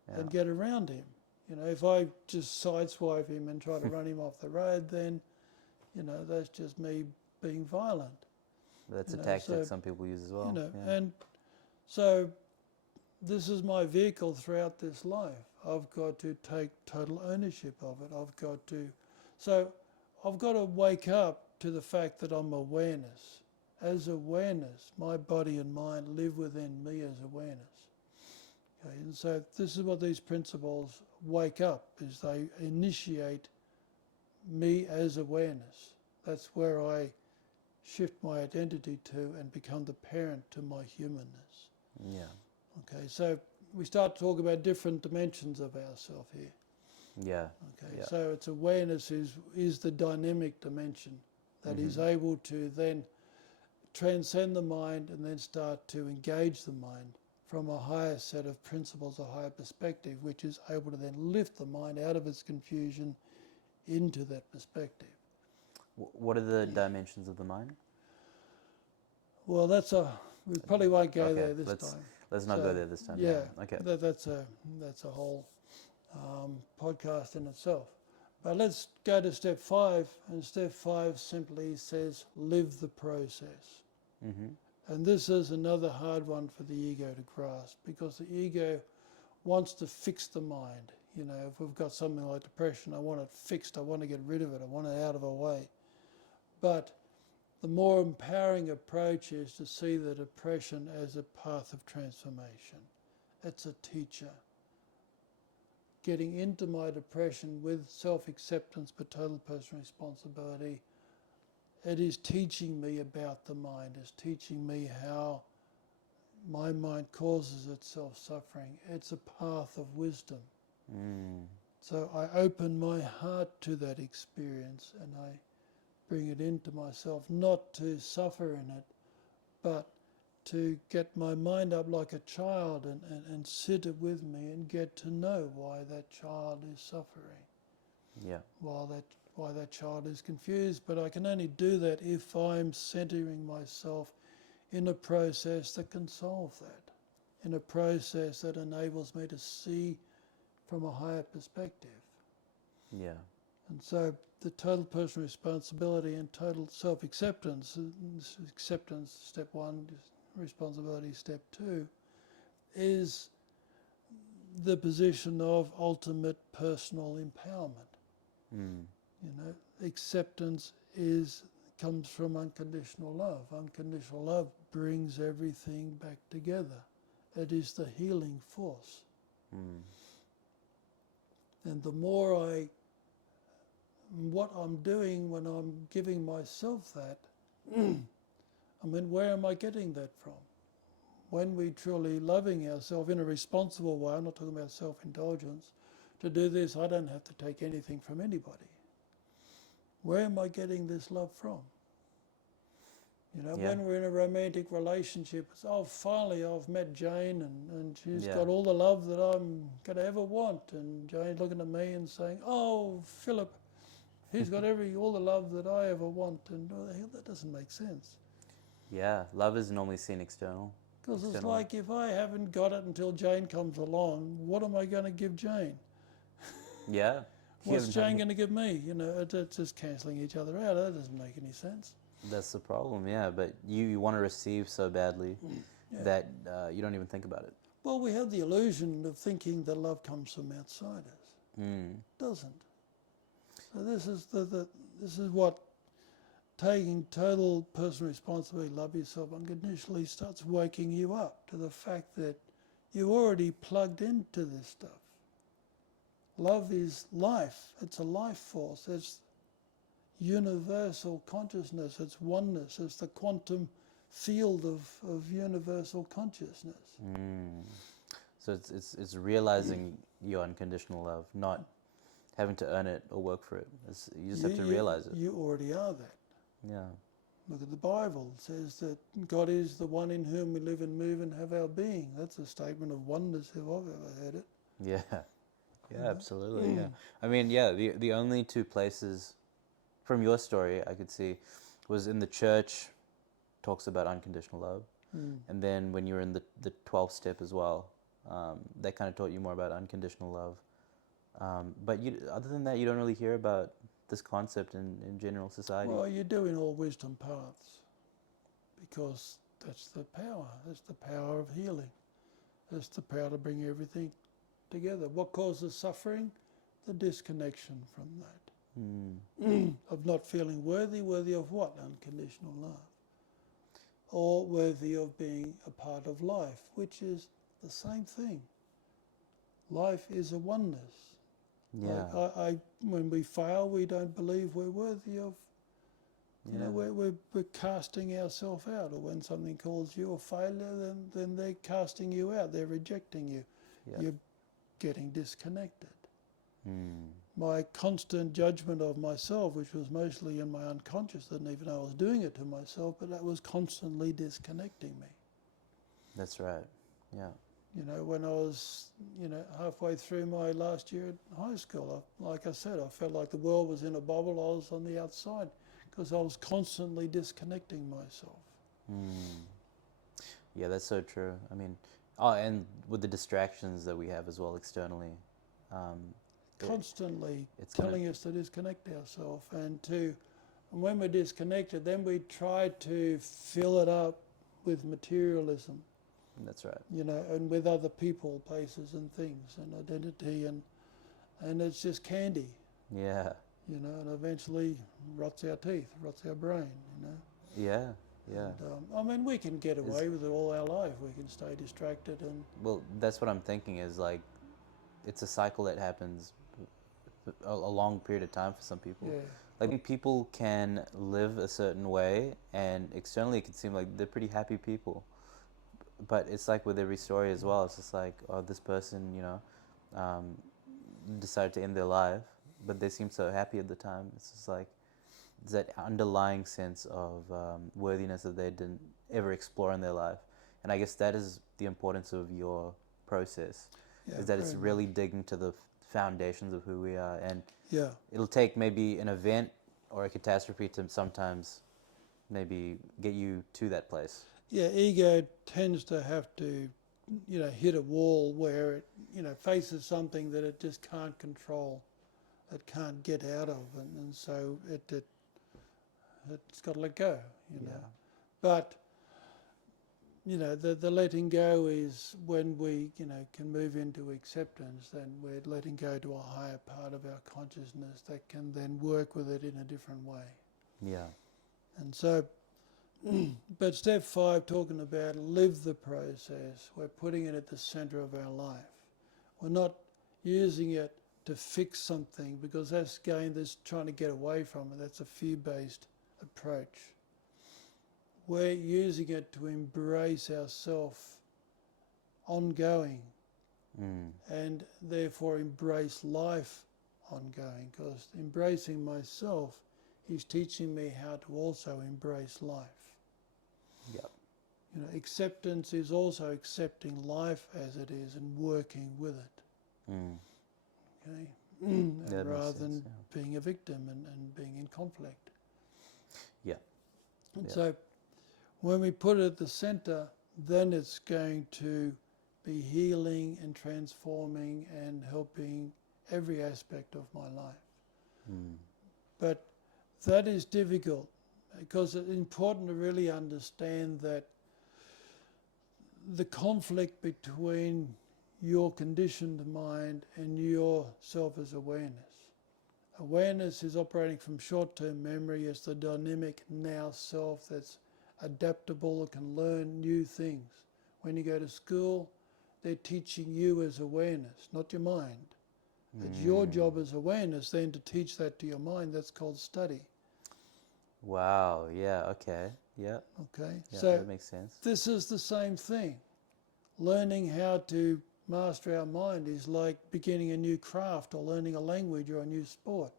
and get around him. If I just sideswipe him and try to run him off the road, then, that's just me being violent. That's a So, tactic some people use as well. Yeah. and so this is my vehicle throughout this life. I've got to take total ownership of it. I've got to wake up to the fact that I'm awareness. As awareness, my body and mind live within me as awareness. Okay, and so this is what these principles wake up, is they initiate me as awareness. That's where I shift my identity to and become the parent to my humanness. Yeah. Okay, so we start to talk about different dimensions of ourself here. Yeah. Okay, Yeah. so it's awareness is the dynamic dimension that is able to then transcend the mind and then start to engage the mind from a higher set of principles, a higher perspective, which is able to then lift the mind out of its confusion into that perspective. What are the dimensions of the mind? Well, we probably won't go there this time. Let's not go there this time. Yeah, Okay. that's a whole podcast in itself. But let's go to step 5, and step 5 simply says live the process. Mm-hmm. And this is another hard one for the ego to grasp, because the ego wants to fix the mind. If we've got something like depression, I want it fixed, I want to get rid of it, I want it out of our way. But the more empowering approach is to see the depression as a path of transformation. It's a teacher. Getting into my depression with self-acceptance but total personal responsibility, it is teaching me about the mind. It's teaching me how my mind causes itself suffering. It's a path of wisdom. So I open my heart to that experience and I bring it into myself, not to suffer in it, but to get my mind up like a child and sit it with me and get to know why that child is suffering. Yeah. Why that child is confused. But I can only do that if I'm centering myself in a process that can solve that, in a process that enables me to see from a higher perspective. Yeah. And so the total personal responsibility and total self-acceptance, acceptance step 1, responsibility step 2, is the position of ultimate personal empowerment. Acceptance comes from unconditional love. Unconditional love brings everything back together. It is the healing force. And the more what I'm doing when I'm giving myself that, where am I getting that from? When we truly loving ourselves in a responsible way, I'm not talking about self-indulgence, to do this, I don't have to take anything from anybody. Where am I getting this love from? When we're in a romantic relationship, it's, finally I've met Jane and she's got all the love that I'm going to ever want. And Jane's looking at me and saying, oh, Philip, he's got all the love that I ever want. And that doesn't make sense. Yeah. Love is normally seen external. Because it's like, if I haven't got it until Jane comes along, what am I going to give Jane? Yeah. What's Jane going to give me? It's just cancelling each other out. That doesn't make any sense. That's the problem, yeah. But you want to receive so badly that you don't even think about it. Well, we have the illusion of thinking that love comes from outside us. It doesn't. So this is what taking total personal responsibility, love yourself unconditionally, starts waking you up to the fact that you're already plugged into this stuff. Love is life. It's a life force. It's universal consciousness. It's oneness. It's the quantum field of universal consciousness. So it's realizing your unconditional love, not having to earn it or work for it. You just have to realize it. You already are that. Yeah. Look at the Bible. It says that God is the one in whom we live and move and have our being. That's a statement of oneness if I've ever heard it. Yeah. Yeah, absolutely. Yeah. The only two places from your story I could see was in the church talks about unconditional love. Mm. And then when you were in the 12th step as well, they kind of taught you more about unconditional love. But other than that, you don't really hear about this concept in general society. Well, you do in all wisdom paths, because that's the power. That's the power of healing. That's the power to bring everything together. What causes suffering? The disconnection from that. Of not feeling worthy. Worthy of what? Unconditional love. Or worthy of being a part of life, which is the same thing. Life is a oneness. Yeah. Like when we fail, we don't believe we're worthy of. You know, we're casting ourselves out. Or when something calls you a failure, then they're casting you out. They're rejecting you. Yeah. You're getting disconnected. Mm. My constant judgment of myself, which was mostly in my unconscious, didn't even know I was doing it to myself, but that was constantly disconnecting me. That's right. Yeah. You know, when I was, halfway through my last year at high school, like I said, I felt like the world was in a bubble. I was on the outside because I was constantly disconnecting myself. Mm. Yeah, that's so true. I mean, and with the distractions that we have as well externally. Constantly it's telling us to disconnect ourselves, and when we're disconnected, then we try to fill it up with materialism. That's right. You know, and with other people, places and things and identity, and it's just candy. Yeah. You know, and eventually rots our teeth, rots our brain, you know. Yeah. Yeah. And, I mean, we can get away with it all our life. We can stay distracted and... Well, that's what I'm thinking is like, it's a cycle that happens a long period of time for some people. Yeah. Like, I think people can live a certain way, and externally it can seem like they're pretty happy people. But it's like with every story as well. It's just like, oh, this person, decided to end their life, but they seem so happy at the time. It's just like, it's that underlying sense of worthiness that they didn't ever explore in their life. And I guess that is the importance of your process, is that it's really digging to the foundations of who we are. And it'll take maybe an event or a catastrophe to sometimes maybe get you to that place. Yeah, ego tends to have to, hit a wall where it, faces something that it just can't control, it can't get out of, and so it's got to let go, Yeah. But, the letting go is when we, can move into acceptance, then we're letting go to a higher part of our consciousness that can then work with it in a different way. Yeah. And so, but step 5, talking about live the process, we're putting it at the centre of our life. We're not using it to fix something, because that's trying to get away from it. That's a fear-based approach. We're using it to embrace ourself ongoing, and therefore embrace life ongoing, because embracing myself is teaching me how to also embrace life. Yep. Acceptance is also accepting life as it is and working with it. Okay? And rather than being a victim and being in conflict. Yeah. And so when we put it at the centre, then it's going to be healing and transforming and helping every aspect of my life. But that is difficult, because it's important to really understand that the conflict between your conditioned mind and your self is awareness. Awareness is operating from short-term memory as the dynamic now self that's adaptable, can learn new things. When you go to school, they're teaching you as awareness, not your mind. It's your job as awareness then to teach that to your mind. That's called study. Wow. Yeah. Okay. Yeah. Okay. Yeah, So that makes sense. this is the same thing. Learning how to master our mind is like beginning a new craft or learning a language or a new sport.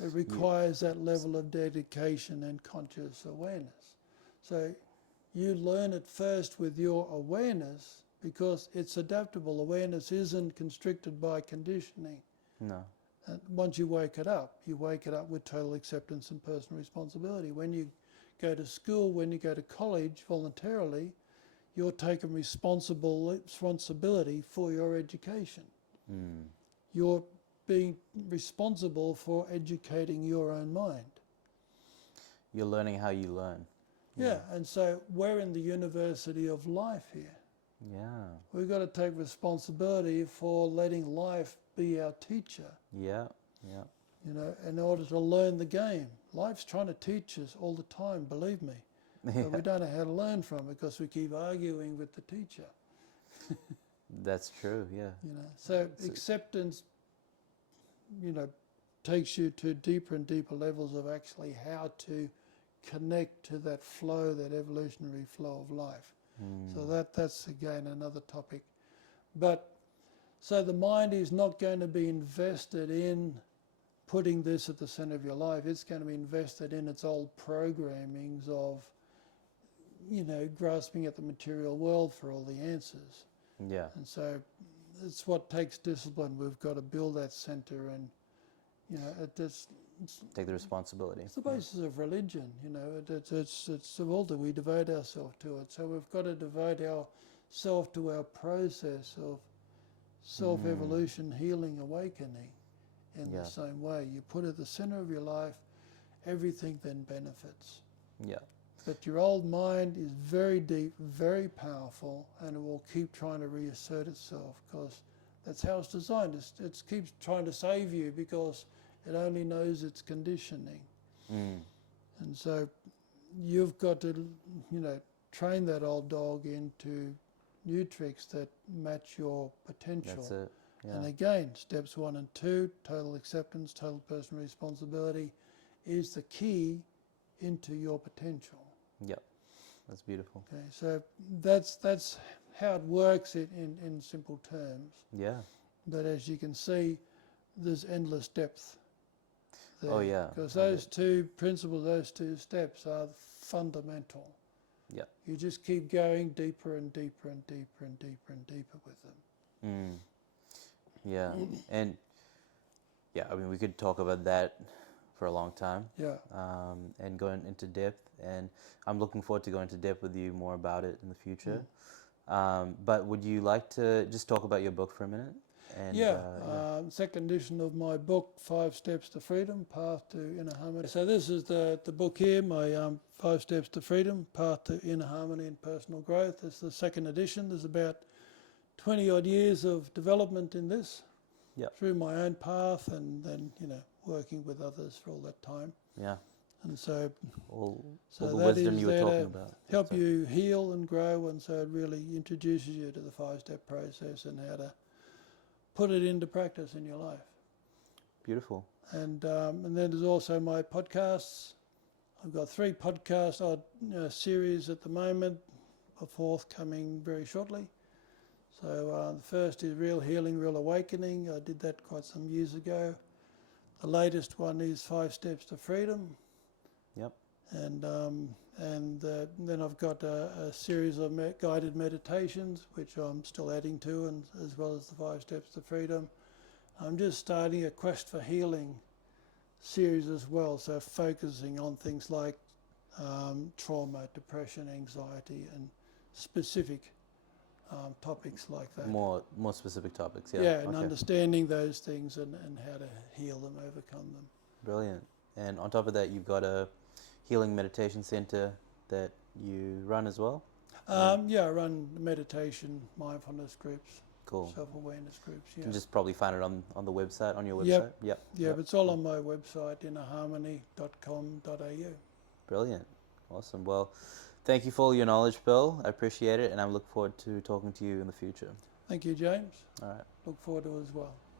It requires that level of dedication and conscious awareness. So you learn it first with your awareness, because it's adaptable. Awareness isn't constricted by conditioning. No. And once you wake it up with total acceptance and personal responsibility. When you go to school, when you go to college voluntarily, you're taking responsibility for your education. Mm. You're being responsible for educating your own mind. You're learning how you learn. Yeah, and so we're in the university of life here. Yeah. We've got to take responsibility for letting life be our teacher, Yeah. Yeah. you know, in order to learn the game. Life's trying to teach us all the time, believe me. But we don't know how to learn from it because we keep arguing with the teacher. That's true. Yeah. You know, so acceptance, you know, takes you to deeper and deeper levels of actually how to connect to that flow, that evolutionary flow of life. So that's again another topic. But so the mind is not going to be invested in putting this at the center of your life. It's going to be invested in its old programmings of, you know, grasping at the material world for all the answers. Yeah. And so it's what takes discipline. We've got to build that center, and, you know, it's Take the responsibility. the basis of religion, you know. It's of all that we devote ourselves to it. So we've got to devote ourselves to our process of self-evolution, healing, awakening in the same way. You put it at the center of your life, everything then benefits. Yeah. But your old mind is very deep, very powerful, and it will keep trying to reassert itself because that's how it's designed. It keeps trying to save you because it only knows its conditioning. And so you've got to, you know, train that old dog into new tricks that match your potential. That's it. Yeah. And again, steps 1 and 2, total acceptance, total personal responsibility, is the key into your potential. Yep. That's beautiful. Okay, so that's how it works in simple terms. Yeah. But as you can see, there's endless depth there. Oh, yeah. Because those two principles, those two steps are fundamental. Yeah. You just keep going deeper and deeper and deeper and deeper and deeper with them. Yeah. And yeah, I mean, we could talk about that for a long time. Yeah. And going into depth. And I'm looking forward to going into depth with you more about it in the future. But would you like to just talk about your book for a minute? And, second edition of my book, 5 Steps to Freedom, Path to Inner Harmony. So this is the book here, my 5 Steps to Freedom, Path to Inner Harmony and Personal Growth. It's the second edition. There's about 20 odd years of development in this through my own path and then, you know, working with others for all that time. Yeah. And so, all the that wisdom is you were there talking to about. help you heal and grow, and so it really introduces you to the 5-step process and how to put it into practice in your life. Beautiful. And then there's also my podcasts. I've got 3 podcast series at the moment, a 4th coming very shortly. So the first is Real Healing, Real Awakening. I did that quite some years ago. The latest one is 5 Steps to Freedom. Yep. And then I've got a series of guided meditations, which I'm still adding to, and as well as the 5 Steps to Freedom. I'm just starting a Quest for Healing series as well, so focusing on things like trauma, depression, anxiety, and specific topics like that. More specific topics. Yeah. Yeah, and understanding those things and how to heal them, overcome them. Brilliant. And on top of that, you've got a healing meditation center that you run as well? Yeah, I run meditation, mindfulness groups, Cool. self-awareness groups. You Yeah. can just probably find it on the website, on your website? Yep. Yep. Yeah, but it's all on my website, innerharmony.com.au. Brilliant. Awesome. Well, thank you for all your knowledge, Bill. I appreciate it, and I look forward to talking to you in the future. Thank you, James. All right. Look forward to it as well.